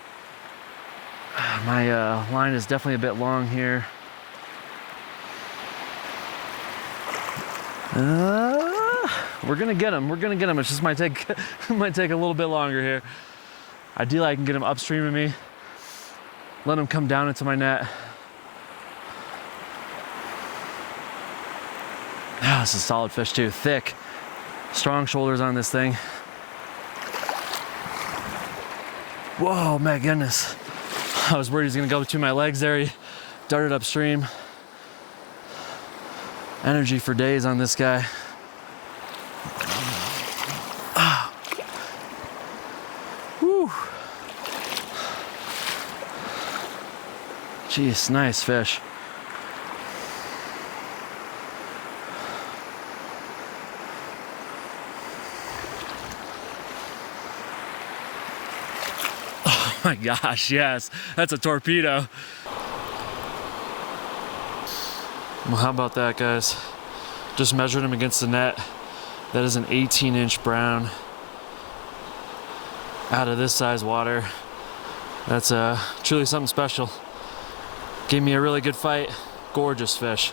My line is definitely a bit long here. We're gonna get him. We're gonna get him. It just might take might take a little bit longer here. Ideally, I can get him upstream of me. Let him come down into my net. Ah, this is a solid fish too. Thick, strong shoulders on this thing. Whoa, my goodness! I was worried he was gonna go between my legs there. He darted upstream. Energy for days on this guy. Whew. Jeez, nice fish. Oh my gosh, yes, that's a torpedo. Well, how about that, guys? Just measured him against the net. That is an 18-inch brown out of this size water. That's truly something special. Gave me a really good fight. Gorgeous fish.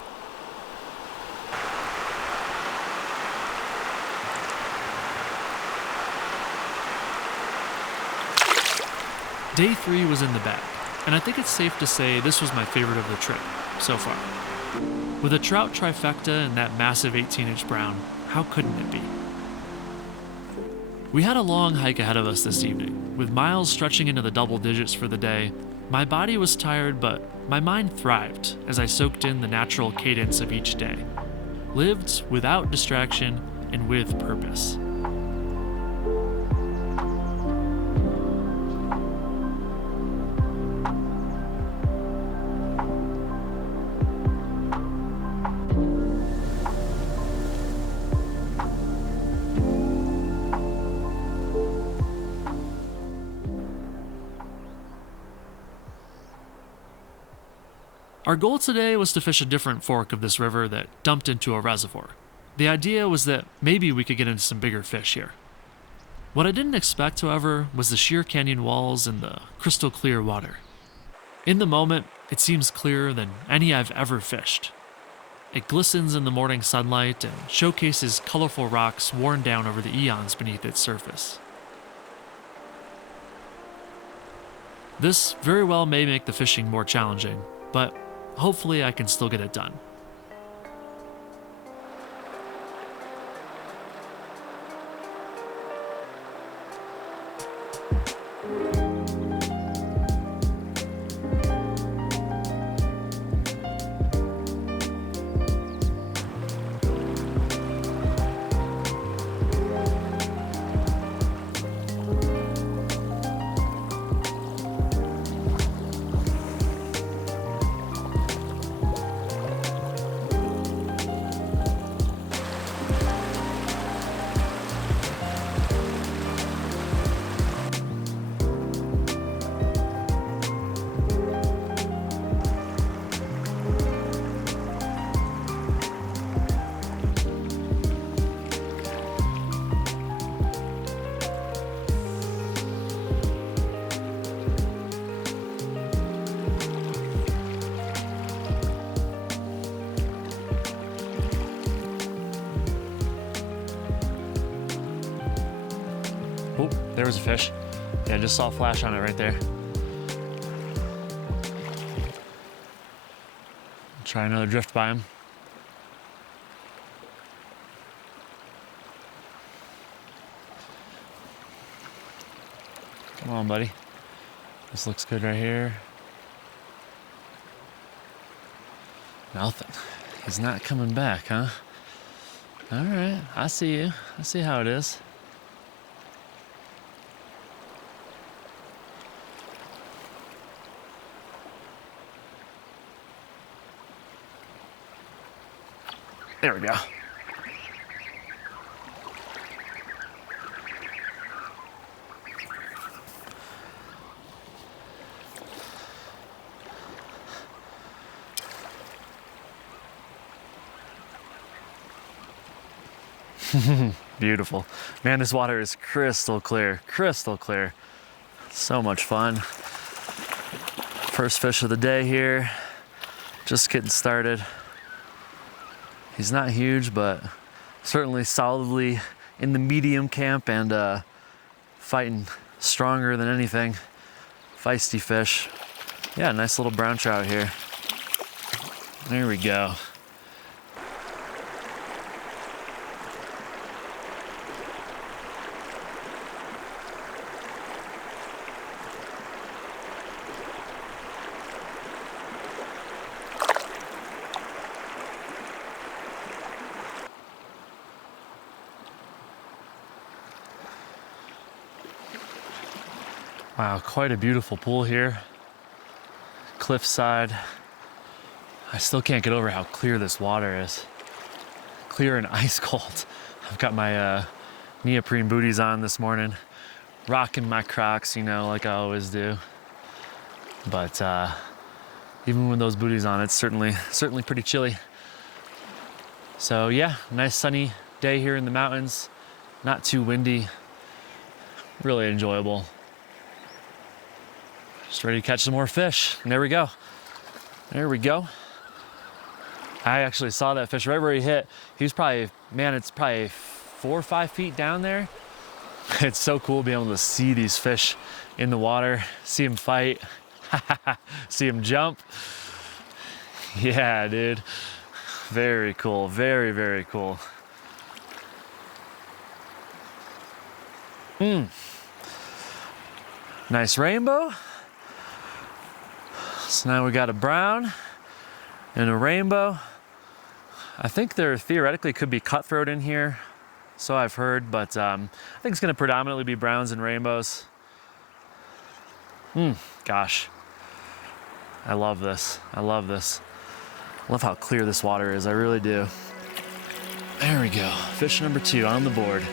Day 3 was in the bag, and I think it's safe to say this was my favorite of the trip so far. With a trout trifecta and that massive 18-inch brown, how couldn't it be? We had a long hike ahead of us this evening. With miles stretching into the double digits for the day, my body was tired, but my mind thrived as I soaked in the natural cadence of each day. Lived without distraction and with purpose. Our goal today was to fish a different fork of this river that dumped into a reservoir. The idea was that maybe we could get into some bigger fish here. What I didn't expect, however, was the sheer canyon walls and the crystal clear water. In the moment, it seems clearer than any I've ever fished. It glistens in the morning sunlight and showcases colorful rocks worn down over the eons beneath its surface. This very well may make the fishing more challenging, but hopefully I can still get it done. there was a fish. Yeah, I just saw a flash on it right there. Try another drift by him. Come on, buddy. This looks good right here. Nothing. He's not coming back, huh? All right, I see you. I see how it is. There we go. Beautiful. Man, this water is crystal clear, crystal clear. So much fun. First fish of the day here. Just getting started. He's not huge, but certainly solidly in the medium camp and fighting stronger than anything. Feisty fish. Yeah, nice little brown trout here. There we go. Wow, quite a beautiful pool here. Cliffside. I still can't get over how clear this water is. Clear and ice cold. I've got my neoprene booties on this morning. Rocking my Crocs, you know, like I always do. But even with those booties on, it's certainly pretty chilly. So yeah, nice sunny day here in the mountains. Not too windy. Really enjoyable. Just ready to catch some more fish. And there we go. There we go. I actually saw that fish right where he hit. He was probably, man, it's probably 4 or 5 feet down there. It's so cool being able to see these fish in the water, see them fight, see them jump. Yeah, dude. Very cool. Very, very cool. Nice rainbow. So now we got a brown and a rainbow. I think there theoretically could be cutthroat in here, so I've heard, but I think it's gonna predominantly be browns and rainbows. Gosh, I love this. I love this. I love how clear this water is, I really do. There we go, fish number 2 on the board.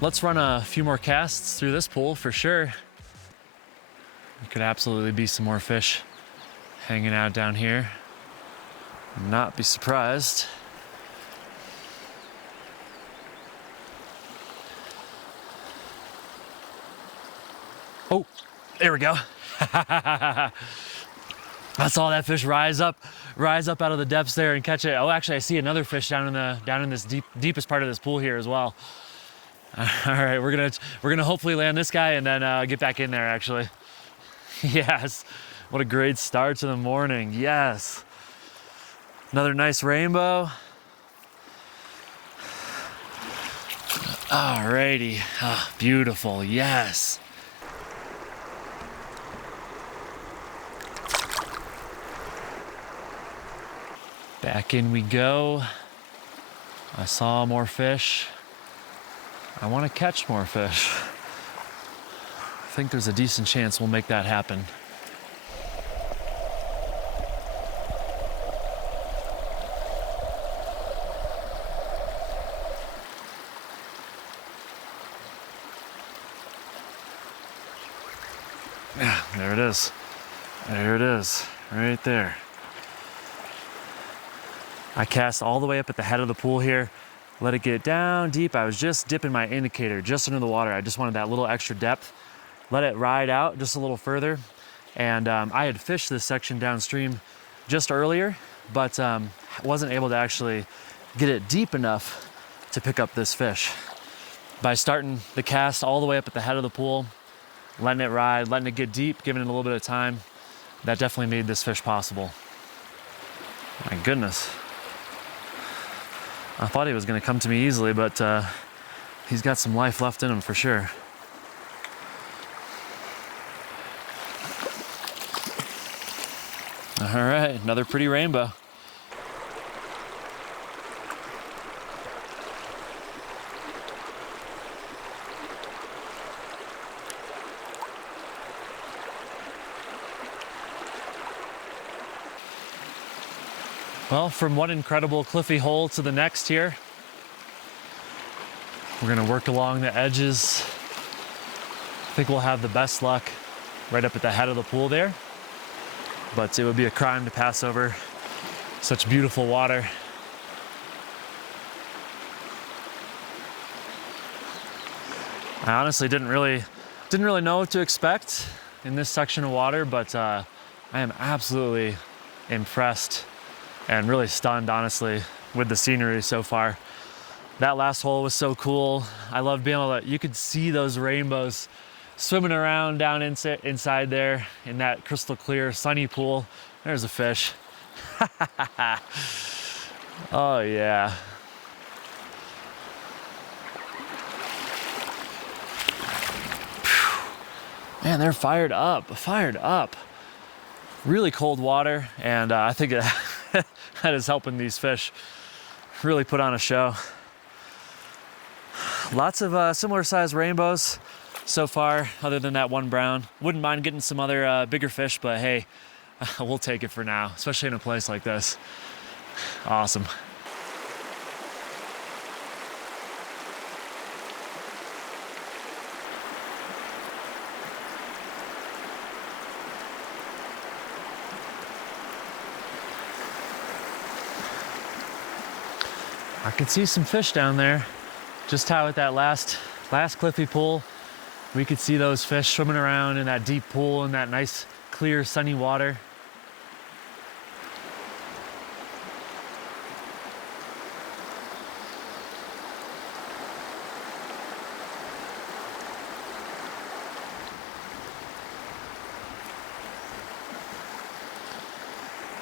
Let's run a few more casts through this pool for sure. There could absolutely be some more fish hanging out down here. Not be surprised. Oh, there we go. I saw that fish rise up out of the depths there and catch it. Oh, actually, I see another fish down in this deepest part of this pool here as well. All right, we're gonna hopefully land this guy and then get back in there. Actually, yes. What a great start to the morning. Yes. Another nice rainbow. Alrighty. Ah, beautiful. Yes. Back in we go. I saw more fish. I want to catch more fish. I think there's a decent chance we'll make that happen. Yeah, there it is. There it is, right there. I cast all the way up at the head of the pool here, let it get down deep. I was just dipping my indicator just under the water. I just wanted that little extra depth. Let it ride out just a little further. And I had fished this section downstream just earlier, but wasn't able to actually get it deep enough to pick up this fish. By starting the cast all the way up at the head of the pool, letting it ride, letting it get deep, giving it a little bit of time, that definitely made this fish possible. My goodness. I thought he was gonna come to me easily, but he's got some life left in him for sure. All right, another pretty rainbow. Well, from one incredible cliffy hole to the next here, we're gonna work along the edges. I think we'll have the best luck right up at the head of the pool there, but it would be a crime to pass over such beautiful water. I honestly didn't really know what to expect in this section of water, but I am absolutely impressed and really stunned, honestly, with the scenery so far. That last hole was so cool. I love being able to, you could see those rainbows swimming around down inside there in that crystal clear, sunny pool. There's a fish. Oh yeah. Man, they're fired up. Really cold water, and I think that is helping these fish really put on a show. Lots of similar sized rainbows so far, other than that one brown. Wouldn't mind getting some other bigger fish, but hey, we'll take it for now, especially in a place like this. Awesome. I could see some fish down there. Just how at that last cliffy pool, we could see those fish swimming around in that deep pool in that nice, clear, sunny water.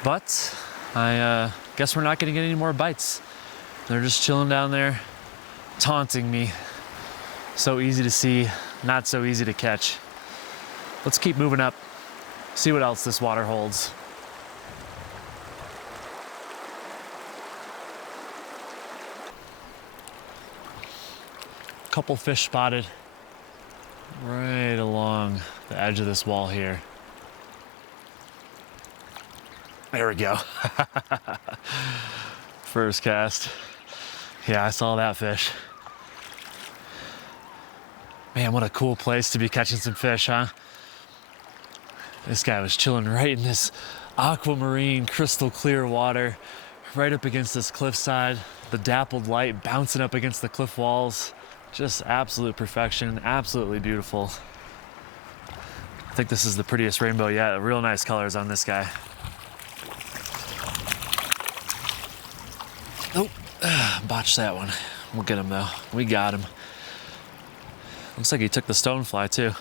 But I guess we're not gonna get any more bites. They're just chilling down there, taunting me. So easy to see, not so easy to catch. Let's keep moving up, see what else this water holds. Couple fish spotted right along the edge of this wall here. There we go. First cast. Yeah, I saw that fish. Man, what a cool place to be catching some fish, huh? This guy was chilling right in this aquamarine, crystal clear water, right up against this cliffside, the dappled light bouncing up against the cliff walls. Just absolute perfection, absolutely beautiful. I think this is the prettiest rainbow yet. Real nice colors on this guy. Oh, botched that one. We'll get him though. We got him. Looks like he took the stonefly too.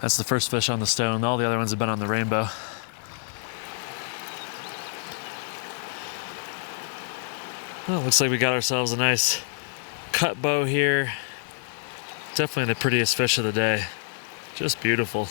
That's the first fish on the stone. All the other ones have been on the rainbow. Well, looks like we got ourselves a nice cut bow here. Definitely the prettiest fish of the day. Just beautiful.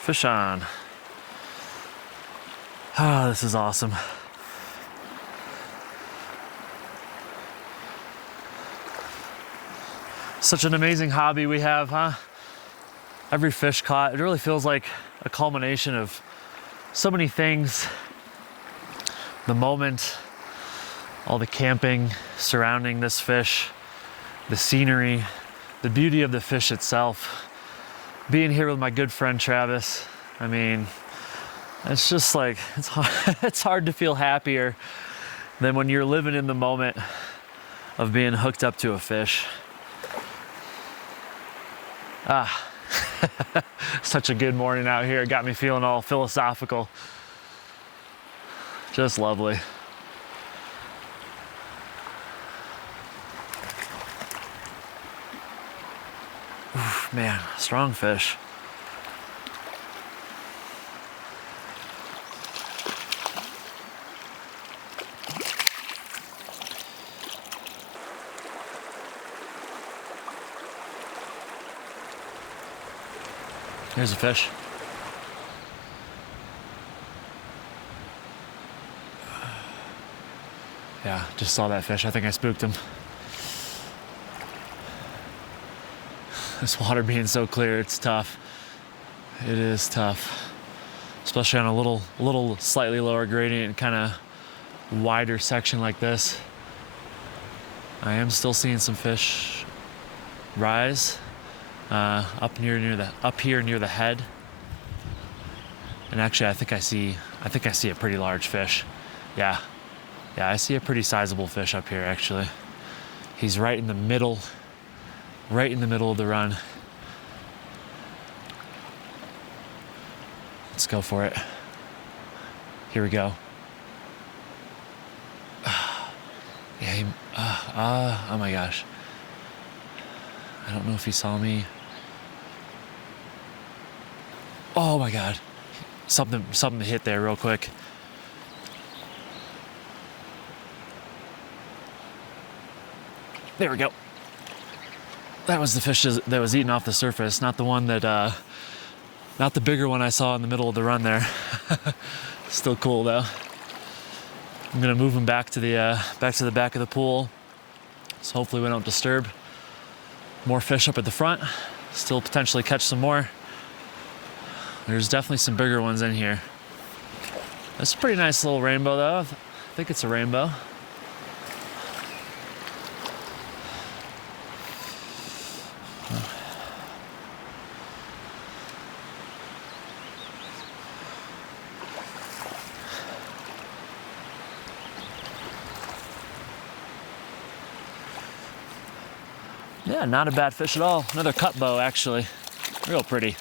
Fish on. Ah, this is awesome. Such an amazing hobby we have, huh? Every fish caught, it really feels like a culmination of so many things. The moment, all the camping surrounding this fish, the scenery, the beauty of the fish itself, being here with my good friend Travis. I mean, it's just like, it's hard to feel happier than when you're living in the moment of being hooked up to a fish. Such a good morning out here. It got me feeling all philosophical. Just lovely. Oof, man, strong fish. Here's a fish. Yeah, just saw that fish. I think I spooked him. This water being so clear, it's tough. It is tough, especially on a little slightly lower gradient, kind of wider section like this. I am still seeing some fish rise up here near the head. And actually, I think I see a pretty large fish. Yeah, I see a pretty sizable fish up here. Actually, he's right in the middle of the run. Let's go for it. Here we go. Yeah, oh my gosh. I don't know if he saw me. Oh my God. Something hit there real quick. There we go. That was the fish that was eating off the surface, not the one that, not the bigger one I saw in the middle of the run there. Still cool though. I'm gonna move him back to the back of the pool, so hopefully we don't disturb more fish up at the front. Still potentially catch some more. There's definitely some bigger ones in here. That's a pretty nice little rainbow though. I think it's a rainbow. Yeah, not a bad fish at all. Another cut bow, actually. Real pretty.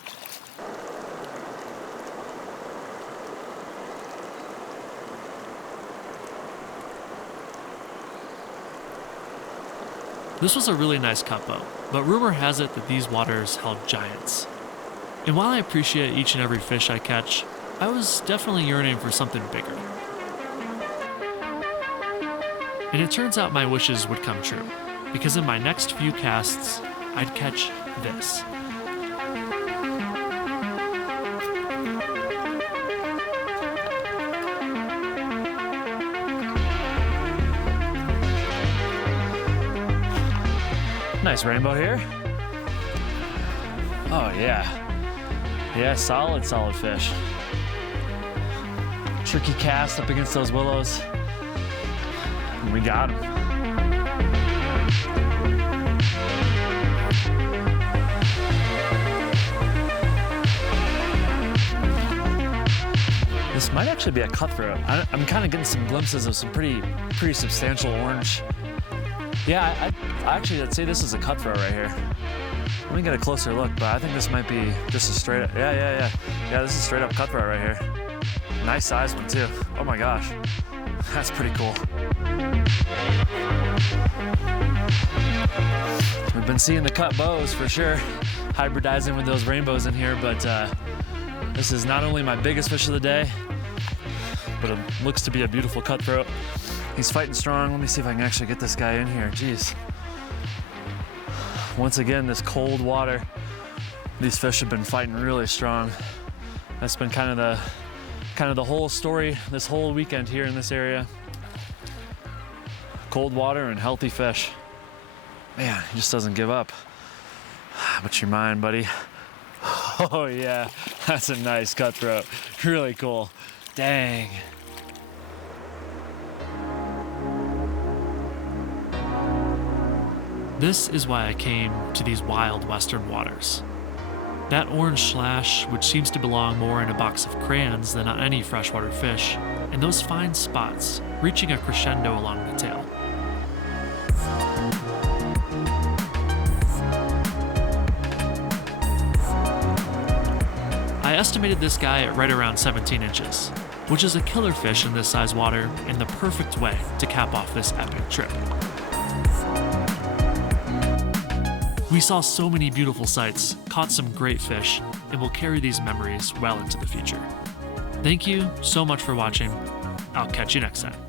This was a really nice cut bow, but rumor has it that these waters held giants. And while I appreciate each and every fish I catch, I was definitely yearning for something bigger. And it turns out my wishes would come true, because in my next few casts, I'd catch this. Nice rainbow here. Oh yeah. Yeah, solid fish. Tricky cast up against those willows. And we got him. This might actually be a cutthroat. I'm kind of getting some glimpses of some pretty substantial orange. Yeah, I'd say this is a cutthroat right here. Let me get a closer look, but I think this might be just a straight up, yeah, this is straight up cutthroat right here. Nice size one too. Oh my gosh, that's pretty cool. We've been seeing the cut bows for sure, hybridizing with those rainbows in here, but this is not only my biggest fish of the day, but it looks to be a beautiful cutthroat. He's fighting strong. Let me see if I can actually get this guy in here. Jeez. Once again, this cold water, these fish have been fighting really strong. That's been kind of the whole story this whole weekend here in this area. Cold water and healthy fish. Man, he just doesn't give up. How about your mind, buddy? Oh yeah, that's a nice cutthroat. Really cool. Dang. This is why I came to these wild western waters. That orange slash, which seems to belong more in a box of crayons than on any freshwater fish, and those fine spots reaching a crescendo along the tail. I estimated this guy at right around 17 inches, which is a killer fish in this size water and the perfect way to cap off this epic trip. We saw so many beautiful sights, caught some great fish, and will carry these memories well into the future. Thank you so much for watching. I'll catch you next time.